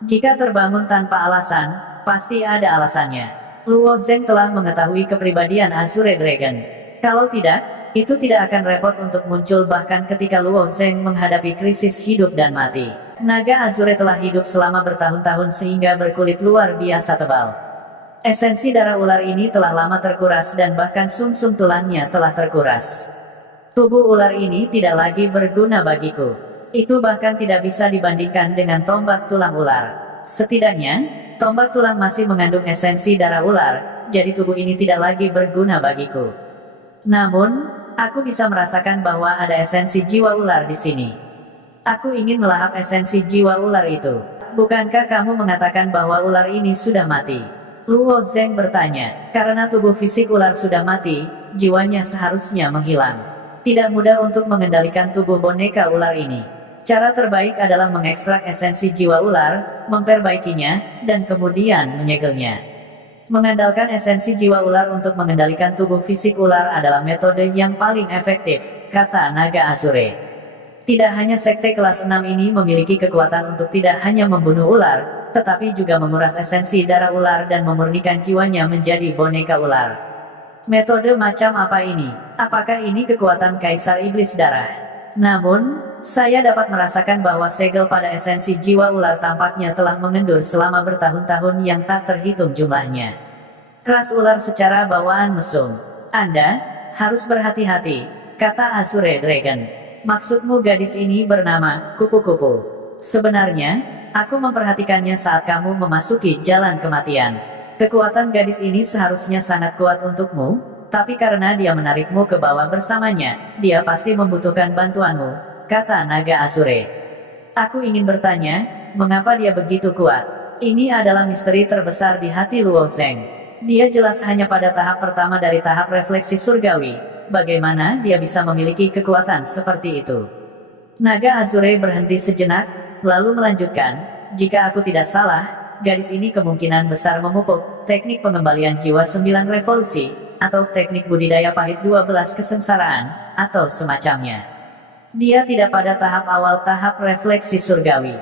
Jika terbangun tanpa alasan, pasti ada alasannya. Luo Zeng telah mengetahui kepribadian Azure Dragon. Kalau tidak, itu tidak akan repot untuk muncul bahkan ketika Luo Zeng menghadapi krisis hidup dan mati. Naga Azure telah hidup selama bertahun-tahun sehingga berkulit luar biasa tebal. Esensi darah ular ini telah lama terkuras dan bahkan sumsum tulangnya telah terkuras. Tubuh ular ini tidak lagi berguna bagiku. Itu bahkan tidak bisa dibandingkan dengan tombak tulang ular. Setidaknya, tombak tulang masih mengandung esensi darah ular, jadi tubuh ini tidak lagi berguna bagiku. Namun, aku bisa merasakan bahwa ada esensi jiwa ular di sini. Aku ingin melahap esensi jiwa ular itu. Bukankah kamu mengatakan bahwa ular ini sudah mati? Luo Zeng bertanya, karena tubuh fisik ular sudah mati, jiwanya seharusnya menghilang. Tidak mudah untuk mengendalikan tubuh boneka ular ini. Cara terbaik adalah mengekstrak esensi jiwa ular, memperbaikinya, dan kemudian menyegelnya. Mengandalkan esensi jiwa ular untuk mengendalikan tubuh fisik ular adalah metode yang paling efektif, kata Naga Azure. Tidak hanya sekte kelas 6 ini memiliki kekuatan untuk tidak hanya membunuh ular, tetapi juga menguras esensi darah ular dan memurnikan jiwanya menjadi boneka ular. Metode macam apa ini? Apakah ini kekuatan Kaisar Iblis Darah? Namun, saya dapat merasakan bahwa segel pada esensi jiwa ular tampaknya telah mengendur selama bertahun-tahun yang tak terhitung jumlahnya. Ras ular secara bawaan mesum. Anda harus berhati-hati, kata Azure Dragon. Maksudmu gadis ini bernama Kupu-Kupu. Sebenarnya, aku memperhatikannya saat kamu memasuki jalan kematian. Kekuatan gadis ini seharusnya sangat kuat untukmu, tapi karena dia menarikmu ke bawah bersamanya, dia pasti membutuhkan bantuanmu, kata Naga Azure. Aku ingin bertanya, mengapa dia begitu kuat? Ini adalah misteri terbesar di hati Luo Zeng. Dia jelas hanya pada tahap pertama dari tahap refleksi surgawi. Bagaimana dia bisa memiliki kekuatan seperti itu? Naga Azure berhenti sejenak, lalu melanjutkan, jika aku tidak salah, gadis ini kemungkinan besar memupuk teknik pengembalian jiwa 9 revolusi, atau teknik budidaya pahit 12 kesengsaraan, atau semacamnya. Dia tidak pada tahap awal tahap refleksi surgawi.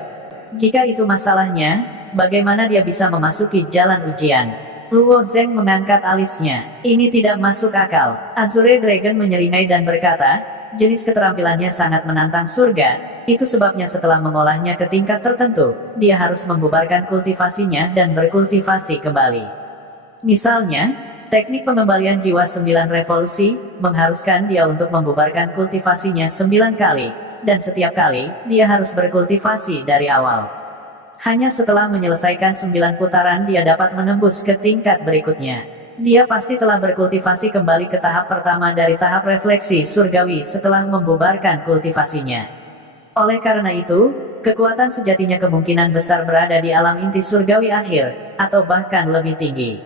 Jika itu masalahnya, bagaimana dia bisa memasuki jalan ujian? Luo Zeng mengangkat alisnya. Ini tidak masuk akal. Azure Dragon menyeringai dan berkata, jenis keterampilannya sangat menantang surga. Itu sebabnya setelah mengolahnya ke tingkat tertentu, dia harus membubarkan kultivasinya dan berkultivasi kembali. Misalnya, teknik pengembalian jiwa 9 revolusi, mengharuskan dia untuk membubarkan kultivasinya 9 kali, dan setiap kali, dia harus berkultivasi dari awal. Hanya setelah menyelesaikan 9 putaran dia dapat menembus ke tingkat berikutnya. Dia pasti telah berkultivasi kembali ke tahap pertama dari tahap refleksi surgawi setelah membubarkan kultivasinya. Oleh karena itu, kekuatan sejatinya kemungkinan besar berada di alam inti surgawi akhir, atau bahkan lebih tinggi.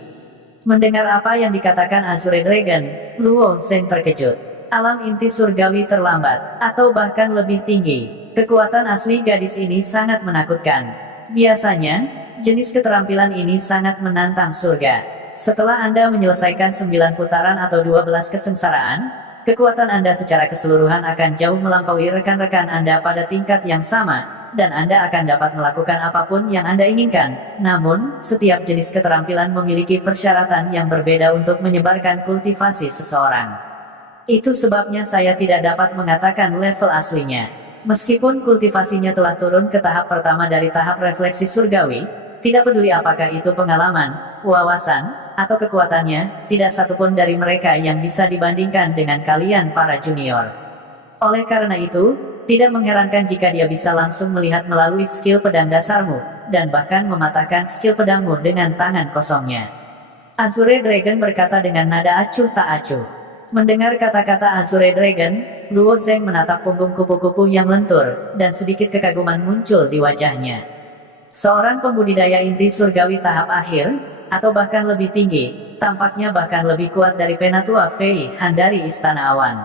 Mendengar apa yang dikatakan Azure Dragon, Luo Zeng terkejut. Alam inti surgawi terlambat, atau bahkan lebih tinggi. Kekuatan asli gadis ini sangat menakutkan. Biasanya, jenis keterampilan ini sangat menantang surga. Setelah Anda menyelesaikan 9 putaran atau 12 kesengsaraan, kekuatan Anda secara keseluruhan akan jauh melampaui rekan-rekan Anda pada tingkat yang sama, dan Anda akan dapat melakukan apapun yang Anda inginkan. Namun, setiap jenis keterampilan memiliki persyaratan yang berbeda untuk menyebarkan kultivasi seseorang. Itu sebabnya saya tidak dapat mengatakan level aslinya. Meskipun kultivasinya telah turun ke tahap pertama dari tahap refleksi surgawi, tidak peduli apakah itu pengalaman, wawasan, atau kekuatannya, tidak satupun dari mereka yang bisa dibandingkan dengan kalian para junior. Oleh karena itu, tidak mengherankan jika dia bisa langsung melihat melalui skill pedang dasarmu, dan bahkan mematahkan skill pedangmu dengan tangan kosongnya. Azure Dragon berkata dengan nada acuh tak acuh. Mendengar kata-kata Azure Dragon, Luo Zeng menatap punggung kupu-kupu yang lentur, dan sedikit kekaguman muncul di wajahnya. Seorang pembudidaya inti surgawi tahap akhir, atau bahkan lebih tinggi, tampaknya bahkan lebih kuat dari Penatua Fei Han dari Istana Awan.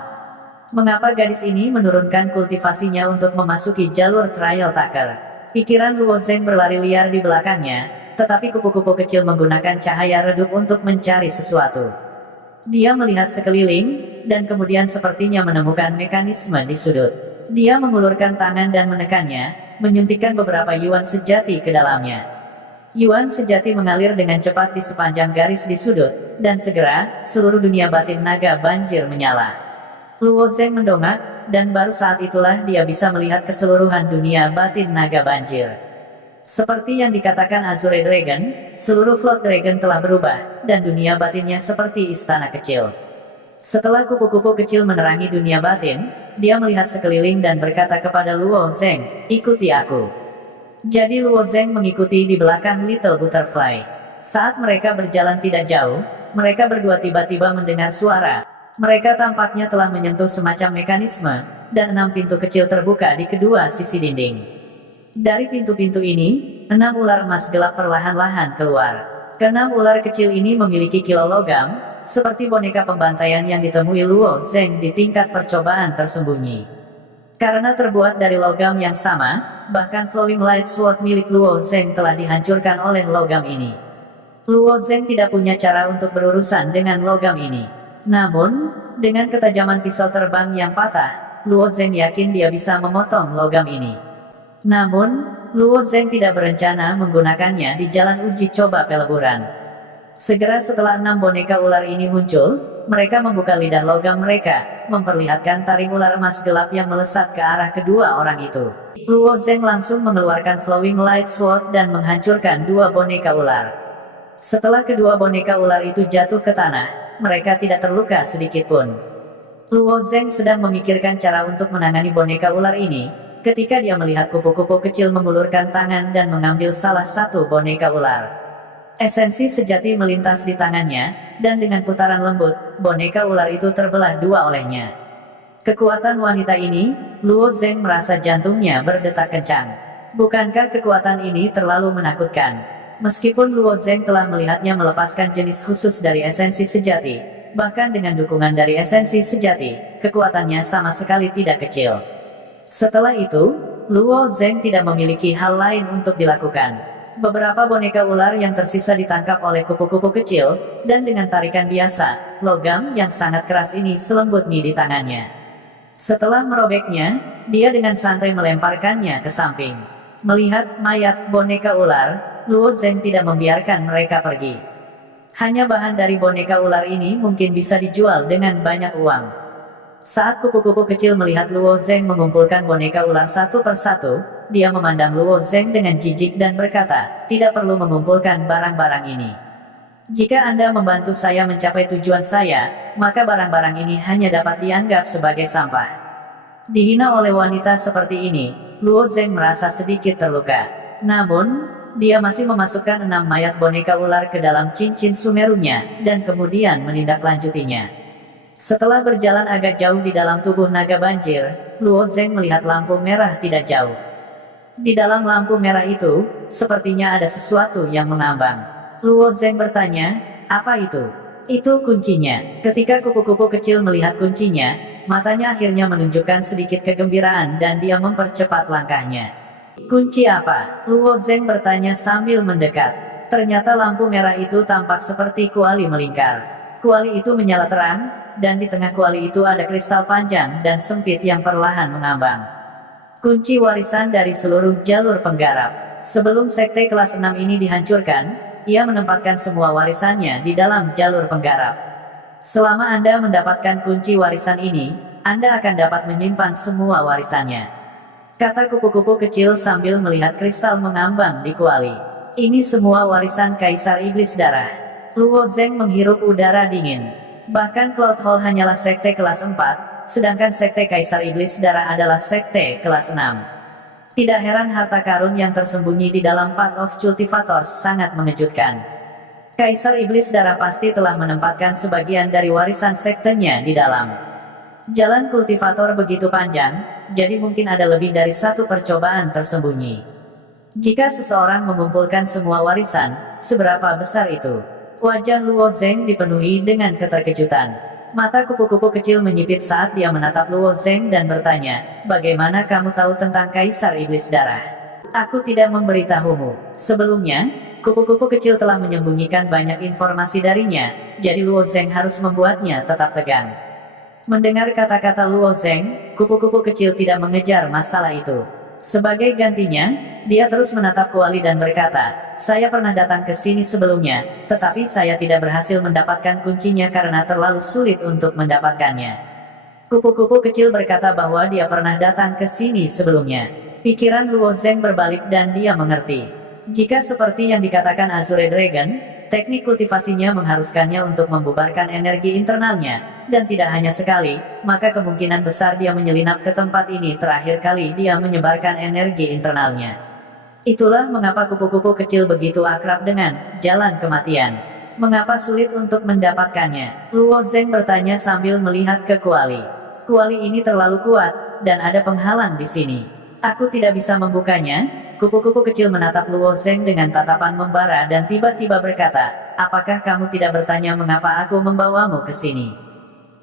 Mengapa gadis ini menurunkan kultivasinya untuk memasuki jalur trial taker? Pikiran Luo Zeng berlari liar di belakangnya, tetapi kupu-kupu kecil menggunakan cahaya redup untuk mencari sesuatu. Dia melihat sekeliling, dan kemudian sepertinya menemukan mekanisme di sudut. Dia mengulurkan tangan dan menekannya, menyuntikkan beberapa yuan sejati ke dalamnya. Yuan sejati mengalir dengan cepat di sepanjang garis di sudut, dan segera, seluruh dunia batin naga banjir menyala. Luo Zeng mendongak, dan baru saat itulah dia bisa melihat keseluruhan dunia batin naga banjir. Seperti yang dikatakan Azure Dragon, seluruh Float Dragon telah berubah, dan dunia batinnya seperti istana kecil. Setelah kupu-kupu kecil menerangi dunia batin, dia melihat sekeliling dan berkata kepada Luo Zeng, "Ikuti aku." Jadi Luo Zeng mengikuti di belakang Little Butterfly. Saat mereka berjalan tidak jauh, mereka berdua tiba-tiba mendengar suara. Mereka tampaknya telah menyentuh semacam mekanisme, dan 6 pintu kecil terbuka di kedua sisi dinding. Dari pintu-pintu ini, 6 ular emas gelap perlahan-lahan keluar. Ke-6 ular kecil ini memiliki kilau logam, seperti boneka pembantaian yang ditemui Luo Zeng di tingkat percobaan tersembunyi. Karena terbuat dari logam yang sama, bahkan Flowing Light Sword milik Luo Zeng telah dihancurkan oleh logam ini. Luo Zeng tidak punya cara untuk berurusan dengan logam ini. Namun, dengan ketajaman pisau terbang yang patah, Luo Zeng yakin dia bisa memotong logam ini. Namun, Luo Zeng tidak berencana menggunakannya di jalan uji coba peleburan. Segera setelah 6 boneka ular ini muncul, mereka membuka lidah logam mereka, memperlihatkan taring ular emas gelap yang melesat ke arah kedua orang itu. Luo Zeng langsung mengeluarkan Flowing Light Sword dan menghancurkan 2 boneka ular. Setelah kedua boneka ular itu jatuh ke tanah, mereka tidak terluka sedikit pun. Luo Zeng sedang memikirkan cara untuk menangani boneka ular ini, ketika dia melihat kupu-kupu kecil mengulurkan tangan dan mengambil salah satu boneka ular. Esensi sejati melintas di tangannya, dan dengan putaran lembut, boneka ular itu terbelah 2 olehnya. Kekuatan wanita ini, Luo Zeng merasa jantungnya berdetak kencang. Bukankah kekuatan ini terlalu menakutkan? Meskipun Luo Zeng telah melihatnya melepaskan jenis khusus dari esensi sejati, bahkan dengan dukungan dari esensi sejati, kekuatannya sama sekali tidak kecil. Setelah itu, Luo Zeng tidak memiliki hal lain untuk dilakukan. Beberapa boneka ular yang tersisa ditangkap oleh kupu-kupu kecil, dan dengan tarikan biasa, logam yang sangat keras ini selembut mie di tangannya. Setelah merobeknya, dia dengan santai melemparkannya ke samping. Melihat mayat boneka ular, Luo Zeng tidak membiarkan mereka pergi. Hanya bahan dari boneka ular ini mungkin bisa dijual dengan banyak uang. Saat kupu-kupu kecil melihat Luo Zeng mengumpulkan boneka ular satu persatu, dia memandang Luo Zeng dengan jijik dan berkata, "Tidak perlu mengumpulkan barang-barang ini. Jika Anda membantu saya mencapai tujuan saya, maka barang-barang ini hanya dapat dianggap sebagai sampah." Dihina oleh wanita seperti ini, Luo Zeng merasa sedikit terluka. Namun, dia masih memasukkan 6 mayat boneka ular ke dalam cincin sumerunya, dan kemudian menindaklanjutinya. Setelah berjalan agak jauh di dalam tubuh naga banjir, Luo Zeng melihat lampu merah tidak jauh. Di dalam lampu merah itu, sepertinya ada sesuatu yang mengambang. Luo Zeng bertanya, "Apa itu?" "Itu kuncinya." Ketika kupu-kupu kecil melihat kuncinya, matanya akhirnya menunjukkan sedikit kegembiraan dan dia mempercepat langkahnya. "Kunci apa?" Luo Zeng bertanya sambil mendekat. Ternyata lampu merah itu tampak seperti kuali melingkar. Kuali itu menyala terang, dan di tengah kuali itu ada kristal panjang dan sempit yang perlahan mengambang. Kunci warisan dari seluruh jalur penggarap. Sebelum sekte kelas 6 ini dihancurkan, ia menempatkan semua warisannya di dalam jalur penggarap. Selama Anda mendapatkan kunci warisan ini, Anda akan dapat menyimpan semua warisannya. Kata kupu-kupu kecil sambil melihat kristal mengambang di kuali. Ini semua warisan Kaisar Iblis Darah. Luo Zeng menghirup udara dingin. Bahkan Cloud Hall hanyalah sekte kelas 4, sedangkan sekte Kaisar Iblis Darah adalah sekte kelas 6. Tidak heran harta karun yang tersembunyi di dalam Path of Cultivators sangat mengejutkan. Kaisar Iblis Darah pasti telah menempatkan sebagian dari warisan sektenya di dalam. Jalan kultivator begitu panjang, jadi mungkin ada lebih dari satu percobaan tersembunyi. Jika seseorang mengumpulkan semua warisan, seberapa besar itu? Wajah Luo Zeng dipenuhi dengan keterkejutan. Mata kupu-kupu kecil menyipit saat dia menatap Luo Zeng dan bertanya, "Bagaimana kamu tahu tentang Kaisar Iblis Darah?" "Aku tidak memberitahumu. Sebelumnya, kupu-kupu kecil telah menyembunyikan banyak informasi darinya, jadi Luo Zeng harus membuatnya tetap tegang." Mendengar kata-kata Luo Zeng, kupu-kupu kecil tidak mengejar masalah itu. Sebagai gantinya, dia terus menatap kuali dan berkata, "Saya pernah datang ke sini sebelumnya, tetapi saya tidak berhasil mendapatkan kuncinya karena terlalu sulit untuk mendapatkannya." Kupu-kupu kecil berkata bahwa dia pernah datang ke sini sebelumnya. Pikiran Luo Zeng berbalik dan dia mengerti. Jika seperti yang dikatakan Azure Dragon, teknik kultivasinya mengharuskannya untuk membubarkan energi internalnya, dan tidak hanya sekali, maka kemungkinan besar dia menyelinap ke tempat ini terakhir kali dia menyebarkan energi internalnya. Itulah mengapa kupu-kupu kecil begitu akrab dengan jalan kematian. Mengapa sulit untuk mendapatkannya? Luo Zeng bertanya sambil melihat ke kuali. Kuali ini terlalu kuat, dan ada penghalang di sini. Aku tidak bisa membukanya. Kupu-kupu kecil menatap Luo Zeng dengan tatapan membara dan tiba-tiba berkata, "Apakah kamu tidak bertanya mengapa aku membawamu ke sini?"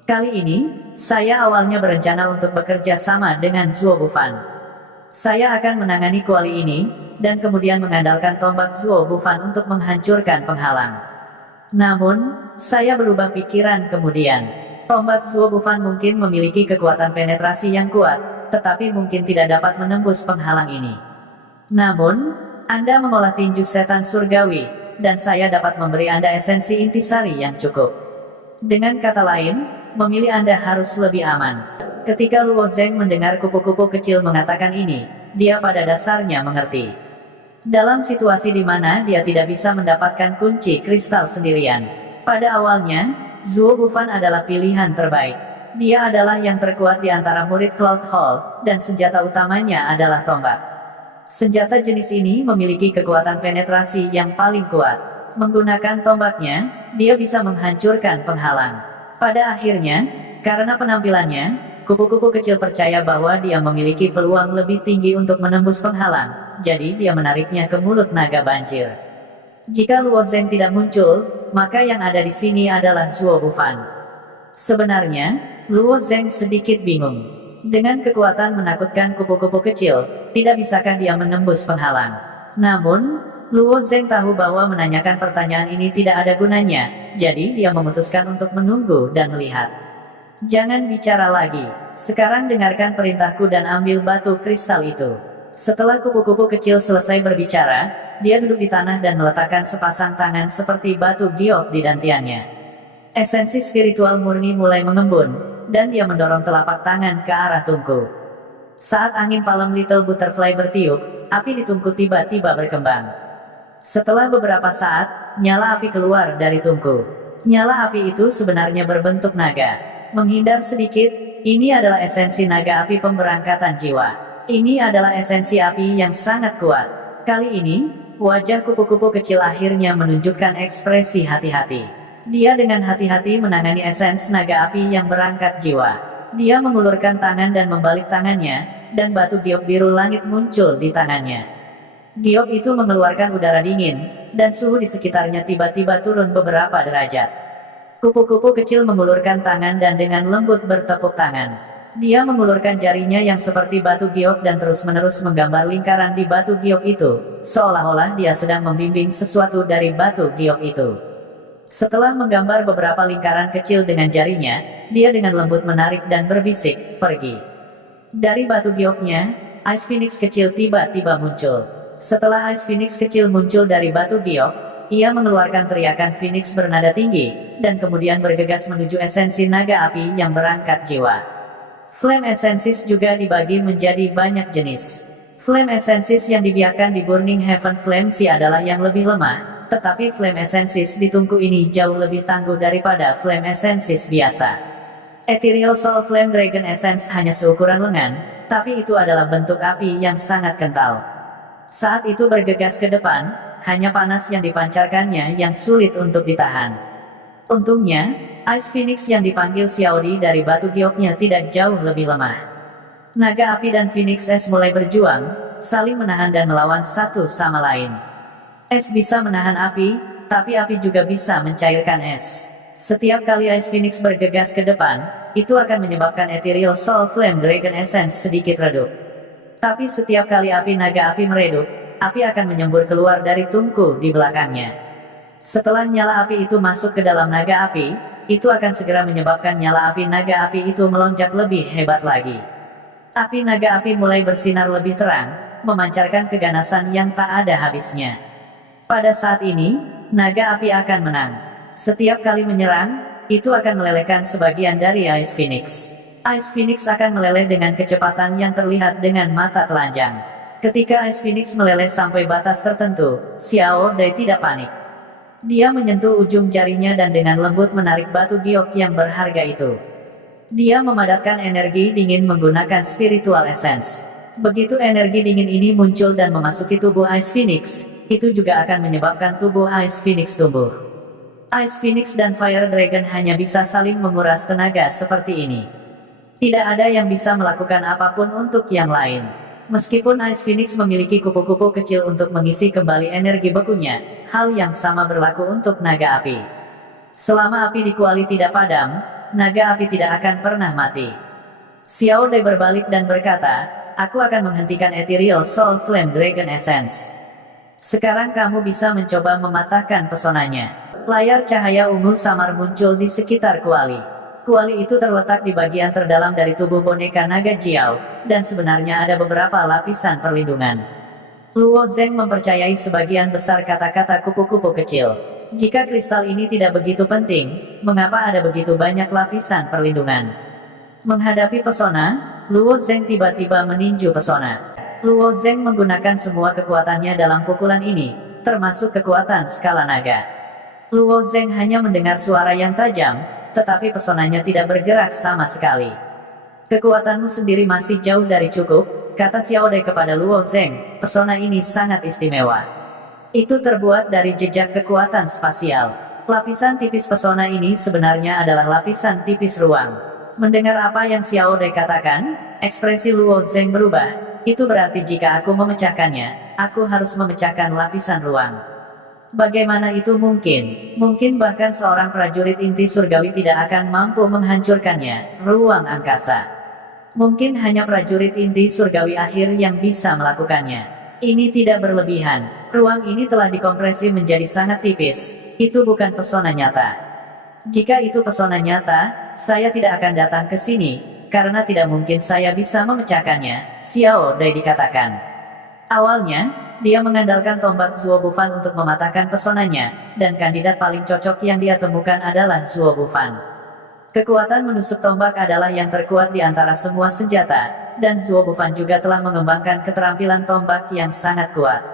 "Kali ini, saya awalnya berencana untuk bekerja sama dengan Zuo Bufan. Saya akan menangani kuali ini, dan kemudian mengandalkan tombak Zuo Bufan untuk menghancurkan penghalang. Namun, saya berubah pikiran kemudian. Tombak Zuo Bufan mungkin memiliki kekuatan penetrasi yang kuat, tetapi mungkin tidak dapat menembus penghalang ini. Namun, Anda mengolah tinju setan surgawi, dan saya dapat memberi Anda esensi intisari yang cukup. Dengan kata lain, memilih Anda harus lebih aman." Ketika Luo Zeng mendengar kupu-kupu kecil mengatakan ini, dia pada dasarnya mengerti. Dalam situasi di mana dia tidak bisa mendapatkan kunci kristal sendirian. Pada awalnya, Zuo Bufan adalah pilihan terbaik. Dia adalah yang terkuat di antara murid Cloud Hall, dan senjata utamanya adalah tombak. Senjata jenis ini memiliki kekuatan penetrasi yang paling kuat. Menggunakan tombaknya, dia bisa menghancurkan penghalang. Pada akhirnya, karena penampilannya, kupu-kupu kecil percaya bahwa dia memiliki peluang lebih tinggi untuk menembus penghalang, jadi dia menariknya ke mulut naga banjir. Jika Luo Zeng tidak muncul, maka yang ada di sini adalah Zuo Bufan. Sebenarnya, Luo Zeng sedikit bingung. Dengan kekuatan menakutkan kupu-kupu kecil, tidak bisakah dia menembus penghalang? Namun, Luo Zeng tahu bahwa menanyakan pertanyaan ini tidak ada gunanya, jadi dia memutuskan untuk menunggu dan melihat. "Jangan bicara lagi. Sekarang dengarkan perintahku dan ambil batu kristal itu." Setelah kupu-kupu kecil selesai berbicara, dia duduk di tanah dan meletakkan sepasang tangan seperti batu giok di dantiannya. Esensi spiritual murni mulai mengembun, dan dia mendorong telapak tangan ke arah tungku. Saat angin palem Little Butterfly bertiup, api di tungku tiba-tiba berkembang. Setelah beberapa saat, nyala api keluar dari tungku. Nyala api itu sebenarnya berbentuk naga. Menghindar sedikit, ini adalah esensi naga api pemberangkatan jiwa. Ini adalah esensi api yang sangat kuat. Kali ini, wajah kupu-kupu kecil akhirnya menunjukkan ekspresi hati-hati. Dia dengan hati-hati menangani esens naga api yang berangkat jiwa. Dia mengulurkan tangan dan membalik tangannya, dan batu giok biru langit muncul di tangannya. Giok itu mengeluarkan udara dingin, dan suhu di sekitarnya tiba-tiba turun beberapa derajat. Kupu-kupu kecil mengulurkan tangan dan dengan lembut bertepuk tangan. Dia mengulurkan jarinya yang seperti batu giok dan terus-menerus menggambar lingkaran di batu giok itu, seolah-olah dia sedang membimbing sesuatu dari batu giok itu. Setelah menggambar beberapa lingkaran kecil dengan jarinya, dia dengan lembut menarik dan berbisik, "Pergi." Dari batu gioknya, Ice Phoenix kecil tiba-tiba muncul. Setelah Ice Phoenix kecil muncul dari batu giok, ia mengeluarkan teriakan Phoenix bernada tinggi, dan kemudian bergegas menuju esensi naga api yang berangkat jiwa. Flame Essences juga dibagi menjadi banyak jenis. Flame Essences yang dibiarkan di Burning Heaven Flame Sea adalah yang lebih lemah, tetapi Flame Essences di tungku ini jauh lebih tangguh daripada Flame Essences biasa. Ethereal Soul Flame Dragon Essence hanya seukuran lengan, tapi itu adalah bentuk api yang sangat kental. Saat itu bergegas ke depan, hanya panas yang dipancarkannya yang sulit untuk ditahan. Untungnya, Ice Phoenix yang dipanggil Xiaodi dari batu gioknya tidak jauh lebih lemah. Naga api dan Phoenix Es mulai berjuang, saling menahan dan melawan satu sama lain. Es bisa menahan api, tapi api juga bisa mencairkan es. Setiap kali Ice Phoenix bergegas ke depan, itu akan menyebabkan Ethereal Soul Flame Dragon Essence sedikit redup. Tapi setiap kali api naga api meredup, api akan menyembur keluar dari tungku di belakangnya. Setelah nyala api itu masuk ke dalam naga api, itu akan segera menyebabkan nyala api naga api itu melonjak lebih hebat lagi. Api naga api mulai bersinar lebih terang, memancarkan keganasan yang tak ada habisnya. Pada saat ini, naga api akan menang. Setiap kali menyerang, itu akan melelehkan sebagian dari Ice Phoenix. Ice Phoenix akan meleleh dengan kecepatan yang terlihat dengan mata telanjang. Ketika Ice Phoenix meleleh sampai batas tertentu, Xiao Dai tidak panik. Dia menyentuh ujung jarinya dan dengan lembut menarik batu giok yang berharga itu. Dia memadatkan energi dingin menggunakan Spiritual Essence. Begitu energi dingin ini muncul dan memasuki tubuh Ice Phoenix, itu juga akan menyebabkan tubuh Ice Phoenix tumbuh. Ice Phoenix dan Fire Dragon hanya bisa saling menguras tenaga seperti ini. Tidak ada yang bisa melakukan apapun untuk yang lain. Meskipun Ice Phoenix memiliki kupu-kupu kecil untuk mengisi kembali energi bekunya, hal yang sama berlaku untuk naga api. Selama api di kuali tidak padam, naga api tidak akan pernah mati. Xiao Dai berbalik dan berkata, "Aku akan menghentikan Ethereal Soul Flame Dragon Essence. Sekarang kamu bisa mencoba mematahkan pesonanya." Layar cahaya ungu samar muncul di sekitar kuali. Kuali itu terletak di bagian terdalam dari tubuh boneka naga Jiao, dan sebenarnya ada beberapa lapisan perlindungan. Luo Zeng mempercayai sebagian besar kata-kata kupu-kupu kecil. Jika kristal ini tidak begitu penting, mengapa ada begitu banyak lapisan perlindungan? Menghadapi pesona, Luo Zeng tiba-tiba meninju pesona. Luo Zeng menggunakan semua kekuatannya dalam pukulan ini, termasuk kekuatan skala naga. Luo Zeng hanya mendengar suara yang tajam, tetapi pesonanya tidak bergerak sama sekali. "Kekuatanmu sendiri masih jauh dari cukup," kata Xiao Dai kepada Luo Zeng. "Pesona ini sangat istimewa. Itu terbuat dari jejak kekuatan spasial. Lapisan tipis pesona ini sebenarnya adalah lapisan tipis ruang." Mendengar apa yang Xiao Dai katakan, ekspresi Luo Zeng berubah. "Itu berarti jika aku memecahkannya, aku harus memecahkan lapisan ruang. Bagaimana itu mungkin? Mungkin bahkan seorang prajurit inti surgawi tidak akan mampu menghancurkannya, ruang angkasa. Mungkin hanya prajurit inti surgawi akhir yang bisa melakukannya. Ini tidak berlebihan. Ruang ini telah dikompresi menjadi sangat tipis. Itu bukan pesona nyata. Jika itu pesona nyata, saya tidak akan datang ke sini, karena tidak mungkin saya bisa memecahkannya," Xiao Dai dikatakan. Awalnya, dia mengandalkan tombak Zuo Bufan untuk mematahkan pesonanya, dan kandidat paling cocok yang dia temukan adalah Zuo Bufan. Kekuatan menusuk tombak adalah yang terkuat di antara semua senjata, dan Zuo Bufan juga telah mengembangkan keterampilan tombak yang sangat kuat.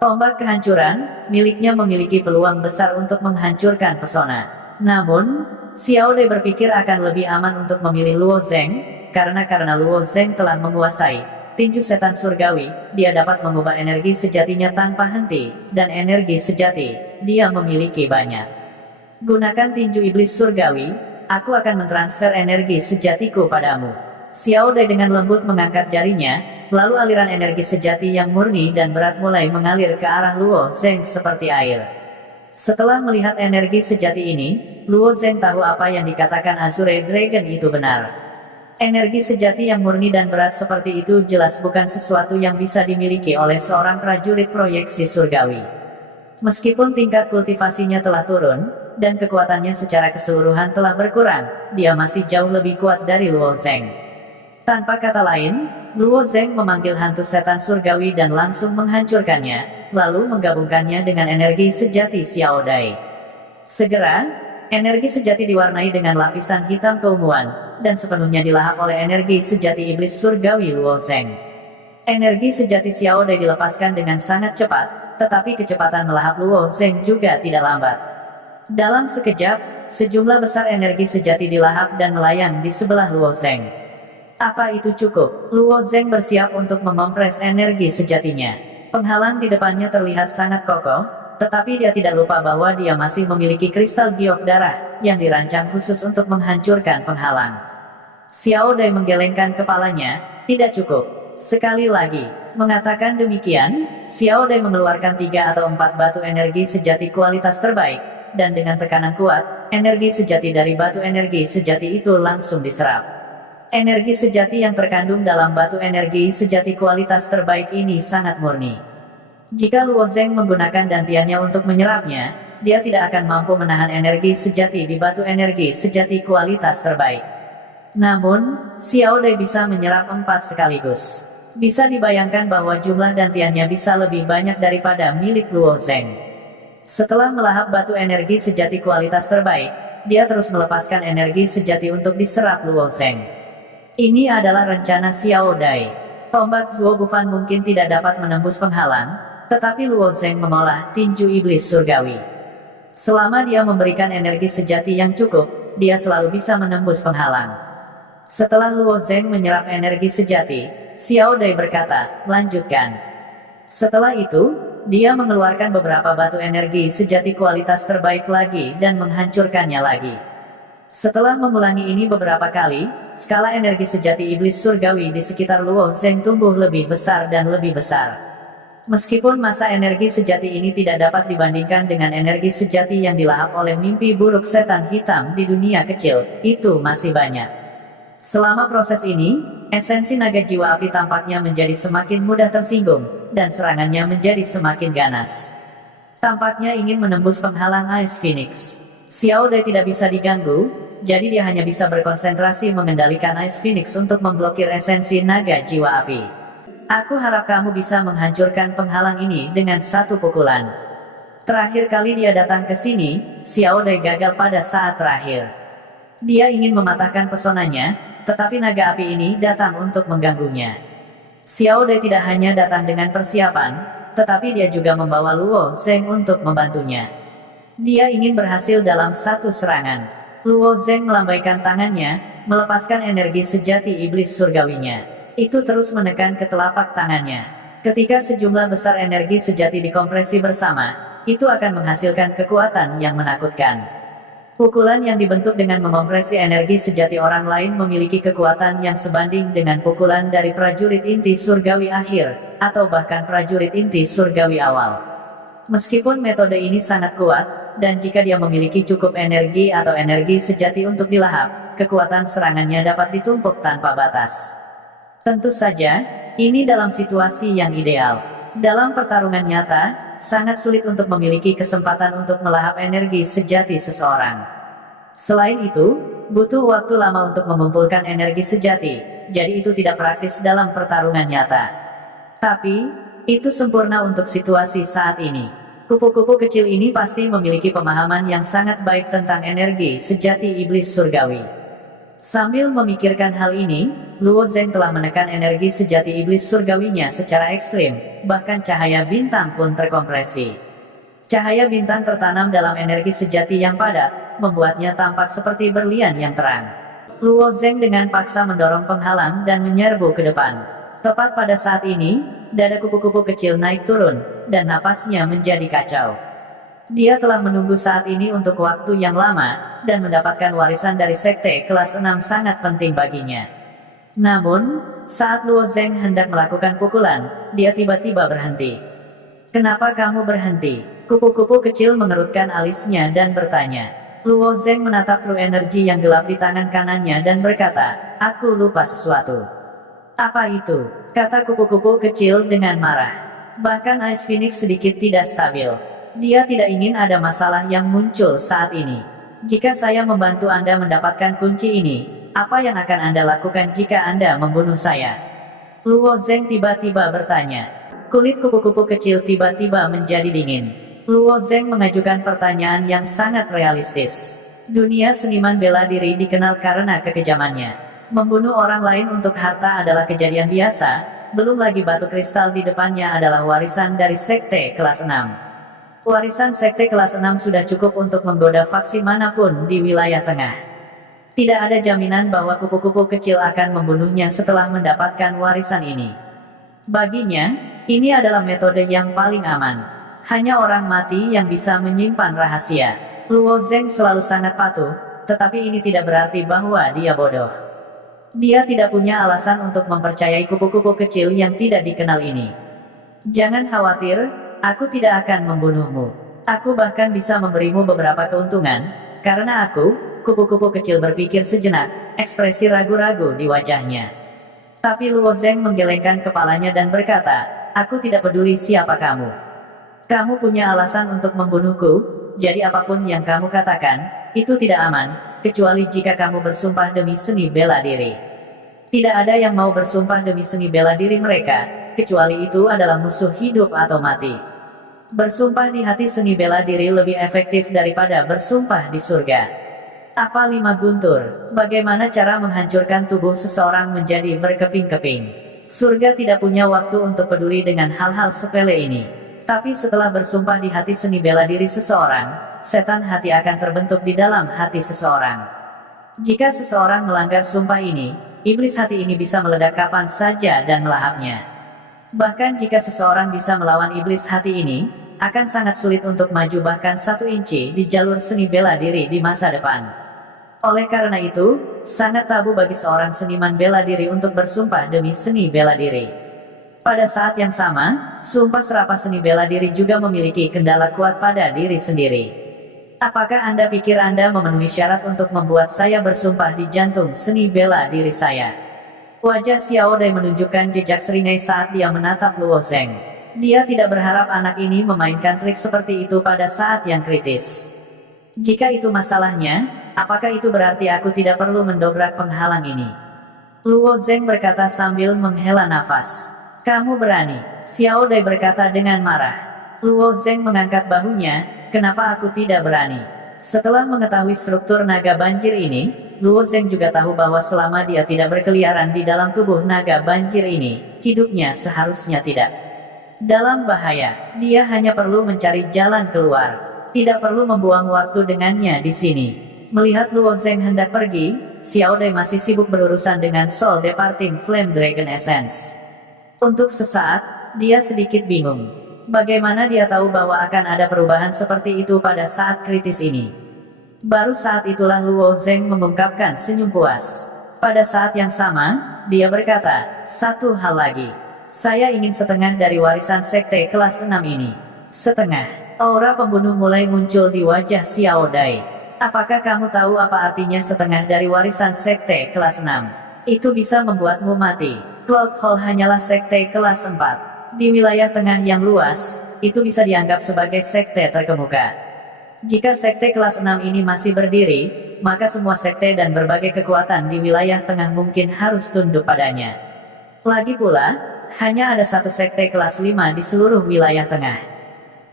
Tombak kehancuran, miliknya memiliki peluang besar untuk menghancurkan pesona. Namun, Xiao Dai berpikir akan lebih aman untuk memilih Luo Zeng, karena Luo Zeng telah menguasai tinju setan surgawi, dia dapat mengubah energi sejatinya tanpa henti, dan energi sejati, dia memiliki banyak. "Gunakan tinju iblis surgawi, aku akan mentransfer energi sejatiku padamu." Xiao Dai dengan lembut mengangkat jarinya, lalu aliran energi sejati yang murni dan berat mulai mengalir ke arah Luo Zeng seperti air. Setelah melihat energi sejati ini, Luo Zeng tahu apa yang dikatakan Azure Dragon itu benar. Energi sejati yang murni dan berat seperti itu jelas bukan sesuatu yang bisa dimiliki oleh seorang prajurit proyeksi surgawi. Meskipun tingkat kultivasinya telah turun, dan kekuatannya secara keseluruhan telah berkurang, dia masih jauh lebih kuat dari Luo Zeng. Tanpa kata lain, Luo Zeng memanggil hantu setan surgawi dan langsung menghancurkannya, lalu menggabungkannya dengan energi sejati Xiao Dai. Segera, energi sejati diwarnai dengan lapisan hitam keunguan, dan sepenuhnya dilahap oleh energi sejati iblis surgawi Luo Zeng. Energi sejati Xiao Dai dilepaskan dengan sangat cepat, tetapi kecepatan melahap Luo Zeng juga tidak lambat. Dalam sekejap, sejumlah besar energi sejati dilahap dan melayang di sebelah Luo Zeng. Apa itu cukup? Luo Zeng bersiap untuk mengompres energi sejatinya. Penghalang di depannya terlihat sangat kokoh, tetapi dia tidak lupa bahwa dia masih memiliki kristal giok darah, yang dirancang khusus untuk menghancurkan penghalang. Xiao Dai menggelengkan kepalanya, tidak cukup. Sekali lagi, mengatakan demikian, Xiao Dai mengeluarkan 3 atau 4 batu energi sejati kualitas terbaik, dan dengan tekanan kuat, energi sejati dari batu energi sejati itu langsung diserap. Energi sejati yang terkandung dalam batu energi sejati kualitas terbaik ini sangat murni. Jika Luo Zeng menggunakan dantiannya untuk menyerapnya, dia tidak akan mampu menahan energi sejati di batu energi sejati kualitas terbaik. Namun, Xiao Dai bisa menyerap 4 sekaligus. Bisa dibayangkan bahwa jumlah dantiannya bisa lebih banyak daripada milik Luo Zeng. Setelah melahap batu energi sejati kualitas terbaik, dia terus melepaskan energi sejati untuk diserap Luo Zeng. Ini adalah rencana Xiao Dai. Tombak Zuo Bufan mungkin tidak dapat menembus penghalang, tetapi Luo Zeng mengolah tinju iblis surgawi. Selama dia memberikan energi sejati yang cukup, dia selalu bisa menembus penghalang. Setelah Luo Zeng menyerap energi sejati, Xiao Dai berkata, lanjutkan. Setelah itu, dia mengeluarkan beberapa batu energi sejati kualitas terbaik lagi dan menghancurkannya lagi. Setelah mengulangi ini beberapa kali, skala energi sejati iblis surgawi di sekitar Luo Zeng tumbuh lebih besar dan lebih besar. Meskipun masa energi sejati ini tidak dapat dibandingkan dengan energi sejati yang dilahap oleh mimpi buruk setan hitam di dunia kecil, itu masih banyak. Selama proses ini, esensi naga jiwa api tampaknya menjadi semakin mudah tersinggung, dan serangannya menjadi semakin ganas. Tampaknya ingin menembus penghalang Ice Phoenix. Xiao Dai tidak bisa diganggu, jadi dia hanya bisa berkonsentrasi mengendalikan Ice Phoenix untuk memblokir esensi naga jiwa api. Aku harap kamu bisa menghancurkan penghalang ini dengan satu pukulan. Terakhir kali dia datang ke sini, Xiao Dai gagal pada saat terakhir. Dia ingin mematahkan pesonanya, tetapi naga api ini datang untuk mengganggunya. Xiao Dai tidak hanya datang dengan persiapan, tetapi dia juga membawa Luo Zeng untuk membantunya. Dia ingin berhasil dalam satu serangan. Luo Zeng melambaikan tangannya, melepaskan energi sejati iblis surgawinya. Itu terus menekan ke telapak tangannya. Ketika sejumlah besar energi sejati dikompresi bersama, itu akan menghasilkan kekuatan yang menakutkan. Pukulan yang dibentuk dengan mengopresi energi sejati orang lain memiliki kekuatan yang sebanding dengan pukulan dari prajurit inti surgawi akhir, atau bahkan prajurit inti surgawi awal. Meskipun metode ini sangat kuat, dan jika dia memiliki cukup energi atau energi sejati untuk dilahap, kekuatan serangannya dapat ditumpuk tanpa batas. Tentu saja, ini dalam situasi yang ideal. Dalam pertarungan nyata, sangat sulit untuk memiliki kesempatan untuk melahap energi sejati seseorang. Selain itu, butuh waktu lama untuk mengumpulkan energi sejati, jadi itu tidak praktis dalam pertarungan nyata. Tapi, itu sempurna untuk situasi saat ini. Kupu-kupu kecil ini pasti memiliki pemahaman yang sangat baik tentang energi sejati iblis surgawi. Sambil memikirkan hal ini, Luo Zeng telah menekan energi sejati iblis surgawinya secara ekstrim, bahkan cahaya bintang pun terkompresi. Cahaya bintang tertanam dalam energi sejati yang padat, membuatnya tampak seperti berlian yang terang. Luo Zeng dengan paksa mendorong penghalang dan menyerbu ke depan. Tepat pada saat ini, dada kupu-kupu kecil naik turun, dan napasnya menjadi kacau. Dia telah menunggu saat ini untuk waktu yang lama, dan mendapatkan warisan dari sekte kelas 6 sangat penting baginya. Namun, saat Luo Zeng hendak melakukan pukulan, dia tiba-tiba berhenti. Kenapa kamu berhenti? Kupu-kupu kecil mengerutkan alisnya dan bertanya. Luo Zeng menatap true energy yang gelap di tangan kanannya dan berkata, aku lupa sesuatu. Apa itu? Kata kupu-kupu kecil dengan marah. Bahkan Ice Phoenix sedikit tidak stabil. Dia tidak ingin ada masalah yang muncul saat ini. Jika saya membantu Anda mendapatkan kunci ini, apa yang akan Anda lakukan jika Anda membunuh saya? Luo Zeng tiba-tiba bertanya. Kulit kupu-kupu kecil tiba-tiba menjadi dingin. Luo Zeng mengajukan pertanyaan yang sangat realistis. Dunia seniman bela diri dikenal karena kekejamannya. Membunuh orang lain untuk harta adalah kejadian biasa, belum lagi batu kristal di depannya adalah warisan dari sekte kelas 6. Warisan sekte kelas 6 sudah cukup untuk menggoda faksi manapun di wilayah tengah. Tidak ada jaminan bahwa kupu-kupu kecil akan membunuhnya setelah mendapatkan warisan ini. Baginya, ini adalah metode yang paling aman. Hanya orang mati yang bisa menyimpan rahasia. Luo Zeng selalu sangat patuh, tetapi ini tidak berarti bahwa dia bodoh. Dia tidak punya alasan untuk mempercayai kupu-kupu kecil yang tidak dikenal ini. Jangan khawatir, aku tidak akan membunuhmu. Aku bahkan bisa memberimu beberapa keuntungan, karena aku, kupu-kupu kecil berpikir sejenak, ekspresi ragu-ragu di wajahnya. Tapi Luo Zeng menggelengkan kepalanya dan berkata, aku tidak peduli siapa kamu. Kamu punya alasan untuk membunuhku, jadi apapun yang kamu katakan, itu tidak aman, kecuali jika kamu bersumpah demi seni bela diri. Tidak ada yang mau bersumpah demi seni bela diri mereka, kecuali itu adalah musuh hidup atau mati. Bersumpah di hati seni bela diri lebih efektif daripada bersumpah di surga. Apa 5 guntur? Bagaimana cara menghancurkan tubuh seseorang menjadi berkeping-keping? Surga tidak punya waktu untuk peduli dengan hal-hal sepele ini. Tapi setelah bersumpah di hati seni bela diri seseorang, setan hati akan terbentuk di dalam hati seseorang. Jika seseorang melanggar sumpah ini, iblis hati ini bisa meledak kapan saja dan melahapnya. Bahkan jika seseorang bisa melawan iblis hati ini, akan sangat sulit untuk maju bahkan 1 inci di jalur seni bela diri di masa depan. Oleh karena itu, sangat tabu bagi seorang seniman bela diri untuk bersumpah demi seni bela diri. Pada saat yang sama, sumpah serapah seni bela diri juga memiliki kendala kuat pada diri sendiri. Apakah Anda pikir Anda memenuhi syarat untuk membuat saya bersumpah di jantung seni bela diri saya? Wajah Xiao Dai menunjukkan jejak seringai saat dia menatap Luo Zeng. Dia tidak berharap anak ini memainkan trik seperti itu pada saat yang kritis. Jika itu masalahnya, apakah itu berarti aku tidak perlu mendobrak penghalang ini? Luo Zeng berkata sambil menghela nafas. Kamu berani, Xiao Dai berkata dengan marah. Luo Zeng mengangkat bahunya, kenapa aku tidak berani? Setelah mengetahui struktur naga banjir ini, Luo Zeng juga tahu bahwa selama dia tidak berkeliaran di dalam tubuh naga banjir ini, hidupnya seharusnya tidak dalam bahaya. Dia hanya perlu mencari jalan keluar. Tidak perlu membuang waktu dengannya di sini. Melihat Luo Zeng hendak pergi, Xiao Dai masih sibuk berurusan dengan Soul Departing Flame Dragon Essence. Untuk sesaat, dia sedikit bingung. Bagaimana dia tahu bahwa akan ada perubahan seperti itu pada saat kritis ini? Baru saat itulah Luo Zeng mengungkapkan senyum puas. Pada saat yang sama, dia berkata, satu hal lagi. Saya ingin setengah dari warisan sekte kelas 6 ini. Setengah. Aura pembunuh mulai muncul di wajah Xiao Dai. Apakah kamu tahu apa artinya setengah dari warisan sekte kelas 6? Itu bisa membuatmu mati. Cloud Hall hanyalah sekte kelas 4. Di wilayah tengah yang luas, itu bisa dianggap sebagai sekte terkemuka. Jika sekte kelas 6 ini masih berdiri, maka semua sekte dan berbagai kekuatan di wilayah tengah mungkin harus tunduk padanya. Lagi pula, hanya ada satu sekte kelas 5 di seluruh wilayah tengah.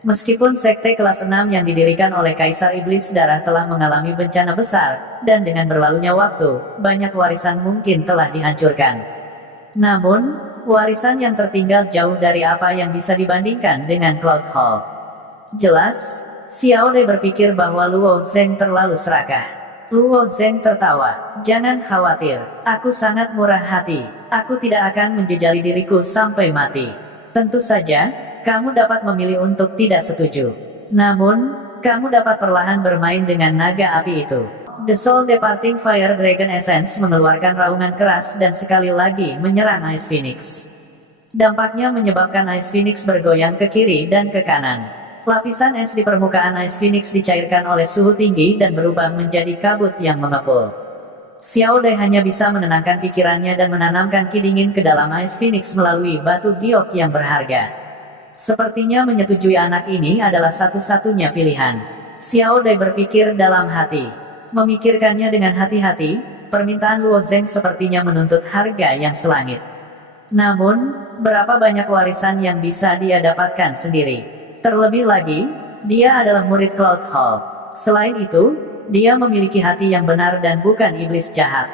Meskipun sekte kelas 6 yang didirikan oleh Kaisar Iblis Darah telah mengalami bencana besar, dan dengan berlalunya waktu, banyak warisan mungkin telah dihancurkan. Namun, warisan yang tertinggal jauh dari apa yang bisa dibandingkan dengan Cloud Hall. Jelas, Xiao Dai berpikir bahwa Luo Zeng terlalu serakah. Luo Zeng tertawa, jangan khawatir, aku sangat murah hati, aku tidak akan menjejali diriku sampai mati. Tentu saja, kamu dapat memilih untuk tidak setuju. Namun, kamu dapat perlahan bermain dengan naga api itu. The Soul Departing Fire Dragon Essence mengeluarkan raungan keras dan sekali lagi menyerang Ice Phoenix. Dampaknya menyebabkan Ice Phoenix bergoyang ke kiri dan ke kanan. Lapisan es di permukaan Ice Phoenix dicairkan oleh suhu tinggi dan berubah menjadi kabut yang mengepul. Xiao Dai hanya bisa menenangkan pikirannya dan menanamkan ki dingin ke dalam Ice Phoenix melalui batu giok yang berharga. Sepertinya menyetujui anak ini adalah satu-satunya pilihan. Xiao Dai berpikir dalam hati. Memikirkannya dengan hati-hati, permintaan Luo Zeng sepertinya menuntut harga yang selangit. Namun, berapa banyak warisan yang bisa dia dapatkan sendiri? Terlebih lagi, dia adalah murid Cloud Hall. Selain itu, dia memiliki hati yang benar dan bukan iblis jahat.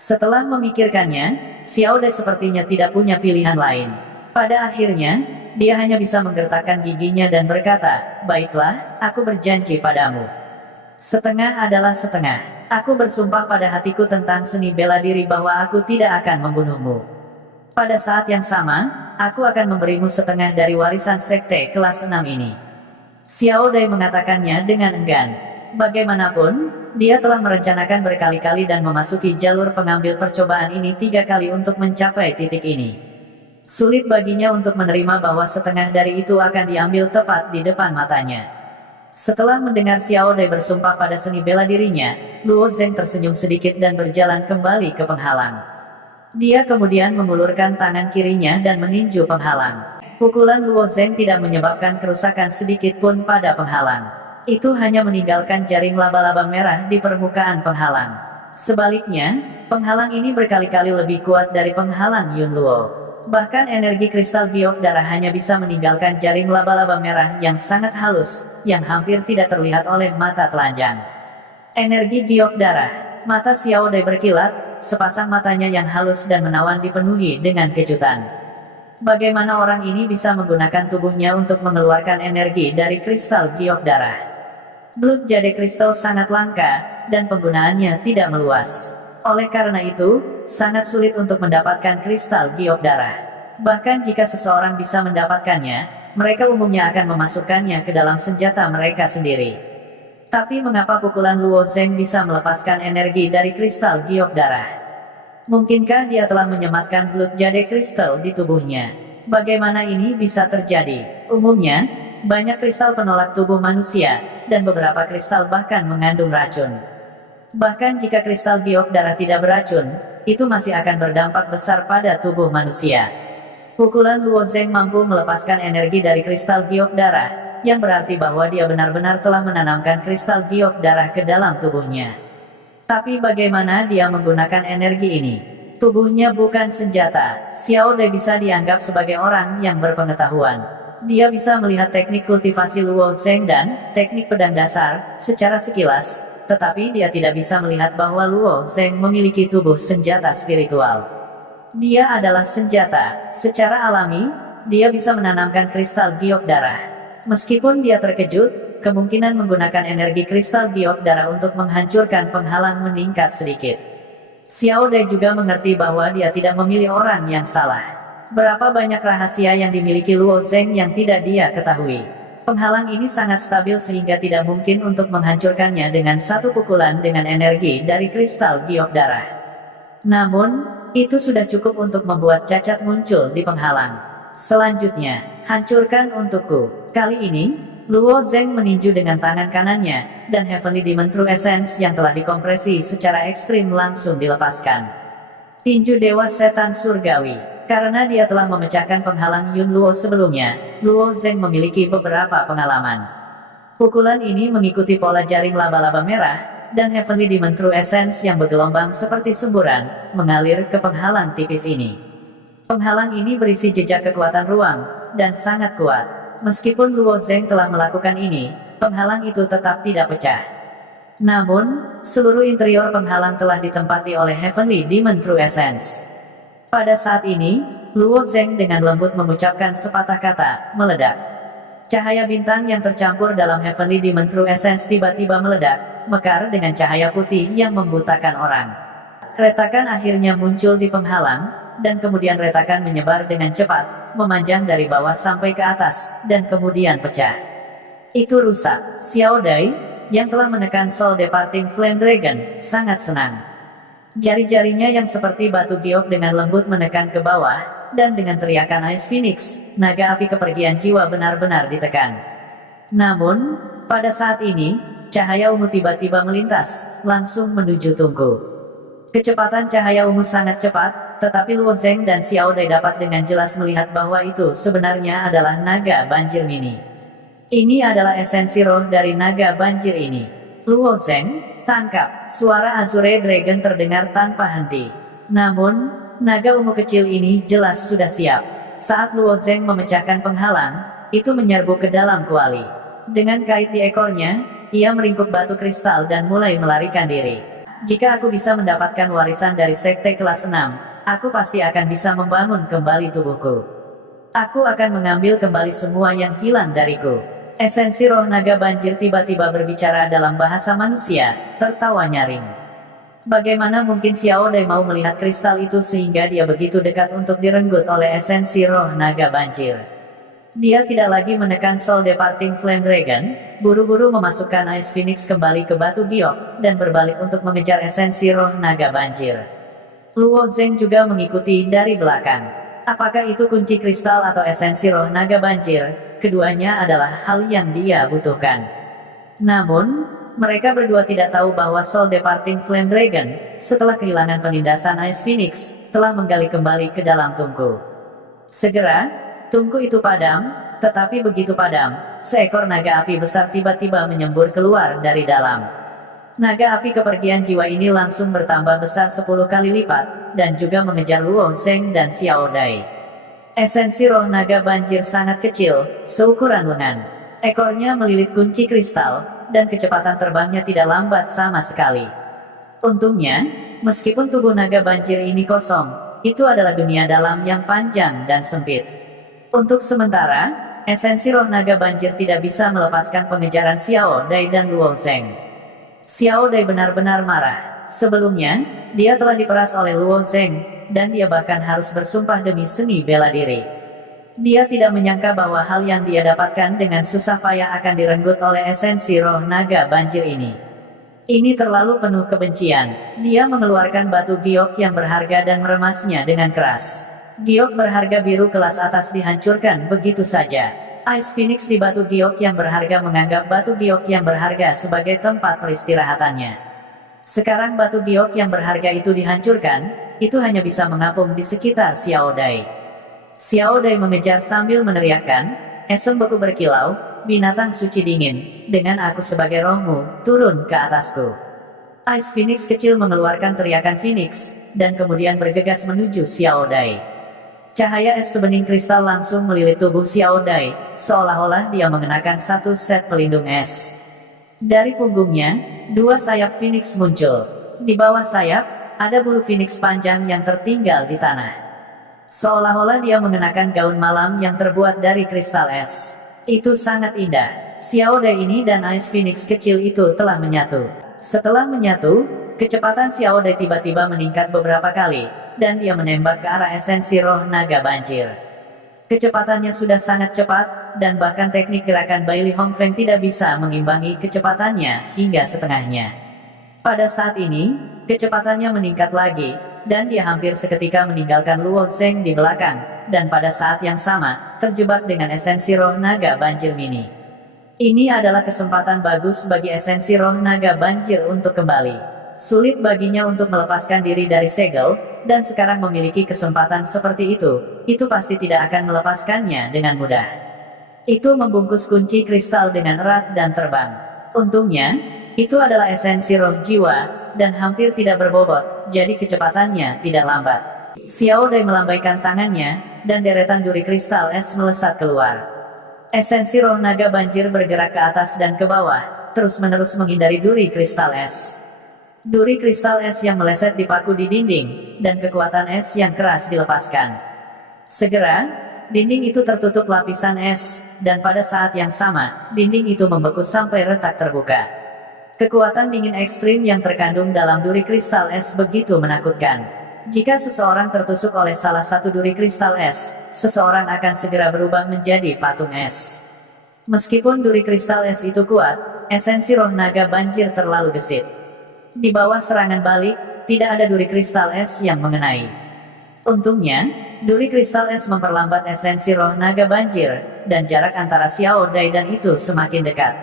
Setelah memikirkannya, Xiao Dai sepertinya tidak punya pilihan lain. Pada akhirnya, dia hanya bisa menggertakkan giginya dan berkata, "Baiklah, aku berjanji padamu. Setengah adalah setengah. Aku bersumpah pada hatiku tentang seni bela diri bahwa aku tidak akan membunuhmu. Pada saat yang sama, aku akan memberimu setengah dari warisan sekte kelas 6 ini." Xiao Dai mengatakannya dengan enggan. Bagaimanapun, dia telah merencanakan berkali-kali dan memasuki jalur pengambil percobaan ini 3 kali untuk mencapai titik ini. Sulit baginya untuk menerima bahwa setengah dari itu akan diambil tepat di depan matanya. Setelah mendengar Xiao Dai bersumpah pada seni bela dirinya, Luo Zeng tersenyum sedikit dan berjalan kembali ke penghalang. Dia kemudian mengulurkan tangan kirinya dan meninju penghalang. Pukulan Luo Zeng tidak menyebabkan kerusakan sedikit pun pada penghalang. Itu hanya meninggalkan jaring laba-laba merah di permukaan penghalang. Sebaliknya, penghalang ini berkali-kali lebih kuat dari penghalang Yun Luo. Bahkan energi kristal giok darah hanya bisa meninggalkan jaring laba-laba merah yang sangat halus, yang hampir tidak terlihat oleh mata telanjang. Energi giok darah. Mata Xiao Dai berkilat, sepasang matanya yang halus dan menawan dipenuhi dengan kejutan. Bagaimana orang ini bisa menggunakan tubuhnya untuk mengeluarkan energi dari kristal giok darah? Blood Jade Crystal sangat langka, dan penggunaannya tidak meluas. Oleh karena itu, sangat sulit untuk mendapatkan kristal giok darah. Bahkan jika seseorang bisa mendapatkannya, mereka umumnya akan memasukkannya ke dalam senjata mereka sendiri. Tapi mengapa pukulan Luo Zeng bisa melepaskan energi dari kristal giok darah? Mungkinkah dia telah menyematkan Blood Jade Crystal di tubuhnya? Bagaimana ini bisa terjadi? Umumnya, banyak kristal penolak tubuh manusia, dan beberapa kristal bahkan mengandung racun. Bahkan jika kristal giok darah tidak beracun, itu masih akan berdampak besar pada tubuh manusia. Pukulan Luo Zeng mampu melepaskan energi dari kristal giok darah, yang berarti bahwa dia benar-benar telah menanamkan kristal giok darah ke dalam tubuhnya. Tapi bagaimana dia menggunakan energi ini? Tubuhnya bukan senjata. Xiao Dai bisa dianggap sebagai orang yang berpengetahuan. Dia bisa melihat teknik kultivasi Luo Zeng dan teknik pedang dasar secara sekilas, tetapi dia tidak bisa melihat bahwa Luo Zeng memiliki tubuh senjata spiritual. Dia adalah senjata. Secara alami, dia bisa menanamkan kristal giok darah. Meskipun dia terkejut, kemungkinan menggunakan energi kristal giok darah untuk menghancurkan penghalang meningkat sedikit. Xiao Dai juga mengerti bahwa dia tidak memilih orang yang salah. Berapa banyak rahasia yang dimiliki Luo Zeng yang tidak dia ketahui. Penghalang ini sangat stabil sehingga tidak mungkin untuk menghancurkannya dengan satu pukulan dengan energi dari kristal giok darah. Namun, itu sudah cukup untuk membuat cacat muncul di penghalang. Selanjutnya, hancurkan untukku. Kali ini, Luo Zeng meninju dengan tangan kanannya, dan Heavenly Demon True Essence yang telah dikompresi secara ekstrim langsung dilepaskan. Tinju Dewa Setan Surgawi. Karena dia telah memecahkan penghalang Yun Luo sebelumnya, Luo Zeng memiliki beberapa pengalaman. Pukulan ini mengikuti pola jaring laba-laba merah, dan Heavenly Demon True Essence yang bergelombang seperti semburan, mengalir ke penghalang tipis ini. Penghalang ini berisi jejak kekuatan ruang, dan sangat kuat. Meskipun Luo Zeng telah melakukan ini, penghalang itu tetap tidak pecah. Namun, seluruh interior penghalang telah ditempati oleh Heavenly Demon True Essence. Pada saat ini, Luo Zeng dengan lembut mengucapkan sepatah kata, meledak. Cahaya bintang yang tercampur dalam Heavenly Demon True Essence tiba-tiba meledak, mekar dengan cahaya putih yang membutakan orang. Retakan akhirnya muncul di penghalang, dan kemudian retakan menyebar dengan cepat, memanjang dari bawah sampai ke atas, dan kemudian pecah. Itu rusak. Xiao Dai, yang telah menekan Soul Departing Flame Dragon, sangat senang. Jari-jarinya yang seperti batu giok dengan lembut menekan ke bawah, dan dengan teriakan Ice Phoenix, naga api kepergian jiwa benar-benar ditekan. Namun, pada saat ini, cahaya ungu tiba-tiba melintas, langsung menuju tungku. Kecepatan cahaya ungu sangat cepat, tetapi Luo Zeng dan Xiao Dai dapat dengan jelas melihat bahwa itu sebenarnya adalah naga banjir mini. Ini adalah esensi roh dari naga banjir ini. Luo Zeng, tangkap! Suara Azure Dragon terdengar tanpa henti. Namun, naga ungu kecil ini jelas sudah siap. Saat Luo Zeng memecahkan penghalang, itu menyerbu ke dalam kuali. Dengan kait di ekornya, ia meringkuk batu kristal dan mulai melarikan diri. Jika aku bisa mendapatkan warisan dari sekte kelas 6, aku pasti akan bisa membangun kembali tubuhku. Aku akan mengambil kembali semua yang hilang dariku. Esensi roh naga banjir tiba-tiba berbicara dalam bahasa manusia, tertawa nyaring. Bagaimana mungkin Xiao Dai mau melihat kristal itu sehingga dia begitu dekat untuk direnggut oleh esensi roh naga banjir. Dia tidak lagi menekan Soul Departing Flame Dragon, buru-buru memasukkan Ice Phoenix kembali ke batu giok, dan berbalik untuk mengejar esensi roh naga banjir. Luo Zeng juga mengikuti dari belakang. Apakah itu kunci kristal atau esensi roh naga banjir? Keduanya adalah hal yang dia butuhkan. Namun, mereka berdua tidak tahu bahwa Soul Departing Flame Dragon, setelah kehilangan penindasan Ice Phoenix, telah menggali kembali ke dalam tungku. Segera, tungku itu padam, tetapi begitu padam, seekor naga api besar tiba-tiba menyembur keluar dari dalam. Naga api kepergian jiwa ini langsung bertambah besar 10 kali lipat, dan juga mengejar Luo Zeng dan Xiao Dai. Esensi roh naga banjir sangat kecil, seukuran lengan. Ekornya melilit kunci kristal, dan kecepatan terbangnya tidak lambat sama sekali. Untungnya, meskipun tubuh naga banjir ini kosong, itu adalah dunia dalam yang panjang dan sempit. Untuk sementara, esensi roh naga banjir tidak bisa melepaskan pengejaran Xiao Dai dan Luo Zeng. Xiao Dai benar-benar marah. Sebelumnya, dia telah diperas oleh Luo Zeng, dan dia bahkan harus bersumpah demi seni bela diri. Dia tidak menyangka bahwa hal yang dia dapatkan dengan susah payah akan direnggut oleh esensi roh naga banjir ini. Ini terlalu penuh kebencian. Dia mengeluarkan batu giok yang berharga dan meremasnya dengan keras. Giok berharga biru kelas atas dihancurkan begitu saja. Ice Phoenix di batu giok yang berharga menganggap batu giok yang berharga sebagai tempat peristirahatannya. Sekarang batu giok yang berharga itu dihancurkan, itu hanya bisa mengapung di sekitar Xiao Dai. Xiao Dai mengejar sambil meneriakkan, "Esem beku berkilau, binatang suci dingin, dengan aku sebagai rohmu, turun ke atasku." Ice Phoenix kecil mengeluarkan teriakan Phoenix, dan kemudian bergegas menuju Xiao Dai. Cahaya es sebening kristal langsung melilit tubuh Xiao Dai, seolah-olah dia mengenakan satu set pelindung es. Dari punggungnya, 2 sayap Phoenix muncul. Di bawah sayap, ada bulu Phoenix panjang yang tertinggal di tanah. Seolah-olah dia mengenakan gaun malam yang terbuat dari kristal es. Itu sangat indah. Xiao Dai ini dan Ice Phoenix kecil itu telah menyatu. Setelah menyatu, kecepatan Xiao Dai tiba-tiba meningkat beberapa kali, dan dia menembak ke arah esensi roh naga banjir. Kecepatannya sudah sangat cepat, dan bahkan teknik gerakan Bai Li Hongfeng tidak bisa mengimbangi kecepatannya hingga setengahnya. Pada saat ini, kecepatannya meningkat lagi, dan dia hampir seketika meninggalkan Luo Zeng di belakang, dan pada saat yang sama, terjebak dengan esensi roh naga banjir mini. Ini adalah kesempatan bagus bagi esensi roh naga banjir untuk kembali. Sulit baginya untuk melepaskan diri dari segel, dan sekarang memiliki kesempatan seperti itu pasti tidak akan melepaskannya dengan mudah. Itu membungkus kunci kristal dengan erat dan terbang. Untungnya, itu adalah esensi roh jiwa, dan hampir tidak berbobot, jadi kecepatannya tidak lambat. Xiao Dai melambaikan tangannya, dan deretan duri kristal es melesat keluar. Esensi roh naga banjir bergerak ke atas dan ke bawah, terus-menerus menghindari duri kristal es. Duri kristal es yang meleset dipaku di dinding, dan kekuatan es yang keras dilepaskan. Segera, dinding itu tertutup lapisan es, dan pada saat yang sama, dinding itu membeku sampai retak terbuka. Kekuatan dingin ekstrim yang terkandung dalam duri kristal es begitu menakutkan. Jika seseorang tertusuk oleh salah satu duri kristal es, seseorang akan segera berubah menjadi patung es. Meskipun duri kristal es itu kuat, esensi roh naga banjir terlalu gesit. Di bawah serangan balik, tidak ada duri kristal es yang mengenai. Untungnya, duri kristal es memperlambat esensi roh naga banjir, dan jarak antara Xiao Dai dan itu semakin dekat.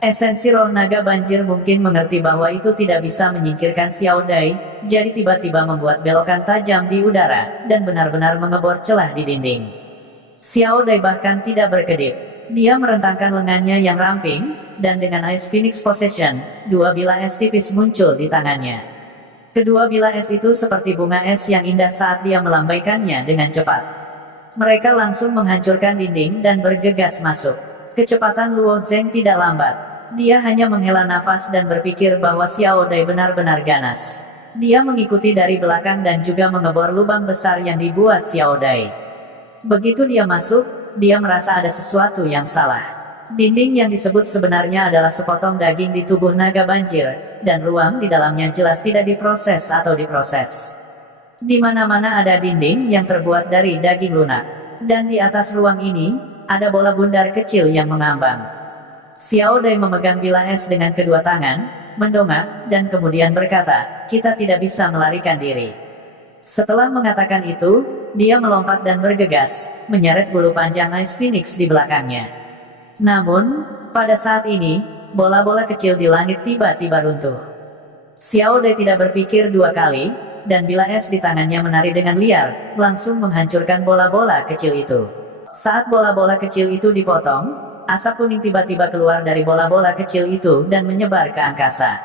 Esensi roh naga banjir mungkin mengerti bahwa itu tidak bisa menyingkirkan Xiao Dai, jadi tiba-tiba membuat belokan tajam di udara, dan benar-benar mengebor celah di dinding. Xiao Dai bahkan tidak berkedip. Dia merentangkan lengannya yang ramping, dan dengan Ice Phoenix Possession, 2 bilah es tipis muncul di tangannya. Kedua bilah es itu seperti bunga es yang indah saat dia melambaikannya dengan cepat. Mereka langsung menghancurkan dinding dan bergegas masuk. Kecepatan Luo Zeng tidak lambat. Dia hanya menghela nafas dan berpikir bahwa Xiao Dai benar-benar ganas. Dia mengikuti dari belakang dan juga mengebor lubang besar yang dibuat Xiao Dai. Begitu dia masuk, dia merasa ada sesuatu yang salah. Dinding yang disebut sebenarnya adalah sepotong daging di tubuh naga banjir, dan ruang di dalamnya jelas tidak diproses atau diproses. Di mana-mana ada dinding yang terbuat dari daging lunak, dan di atas ruang ini, ada bola bundar kecil yang mengambang. Xiao Dai memegang bilah es dengan kedua tangan, mendongak, dan kemudian berkata, "Kita tidak bisa melarikan diri." Setelah mengatakan itu, dia melompat dan bergegas, menyeret bulu panjang Ice Phoenix di belakangnya. Namun, pada saat ini, bola-bola kecil di langit tiba-tiba runtuh. Xiao Dai tidak berpikir dua kali, dan bilah es di tangannya menari dengan liar, langsung menghancurkan bola-bola kecil itu. Saat bola-bola kecil itu dipotong, asap kuning tiba-tiba keluar dari bola-bola kecil itu dan menyebar ke angkasa.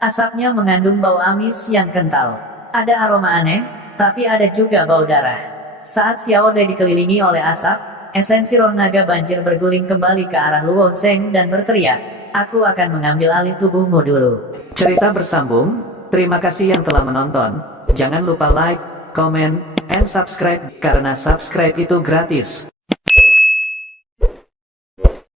Asapnya mengandung bau amis yang kental. Ada aroma aneh, tapi ada juga bau darah. Saat Xiao Dai dikelilingi oleh asap, esensi roh naga banjir berguling kembali ke arah Luo Zeng dan berteriak, "Aku akan mengambil alih tubuhmu dulu." Cerita bersambung. Terima kasih yang telah menonton. Jangan lupa like, comment, and subscribe, karena subscribe itu gratis.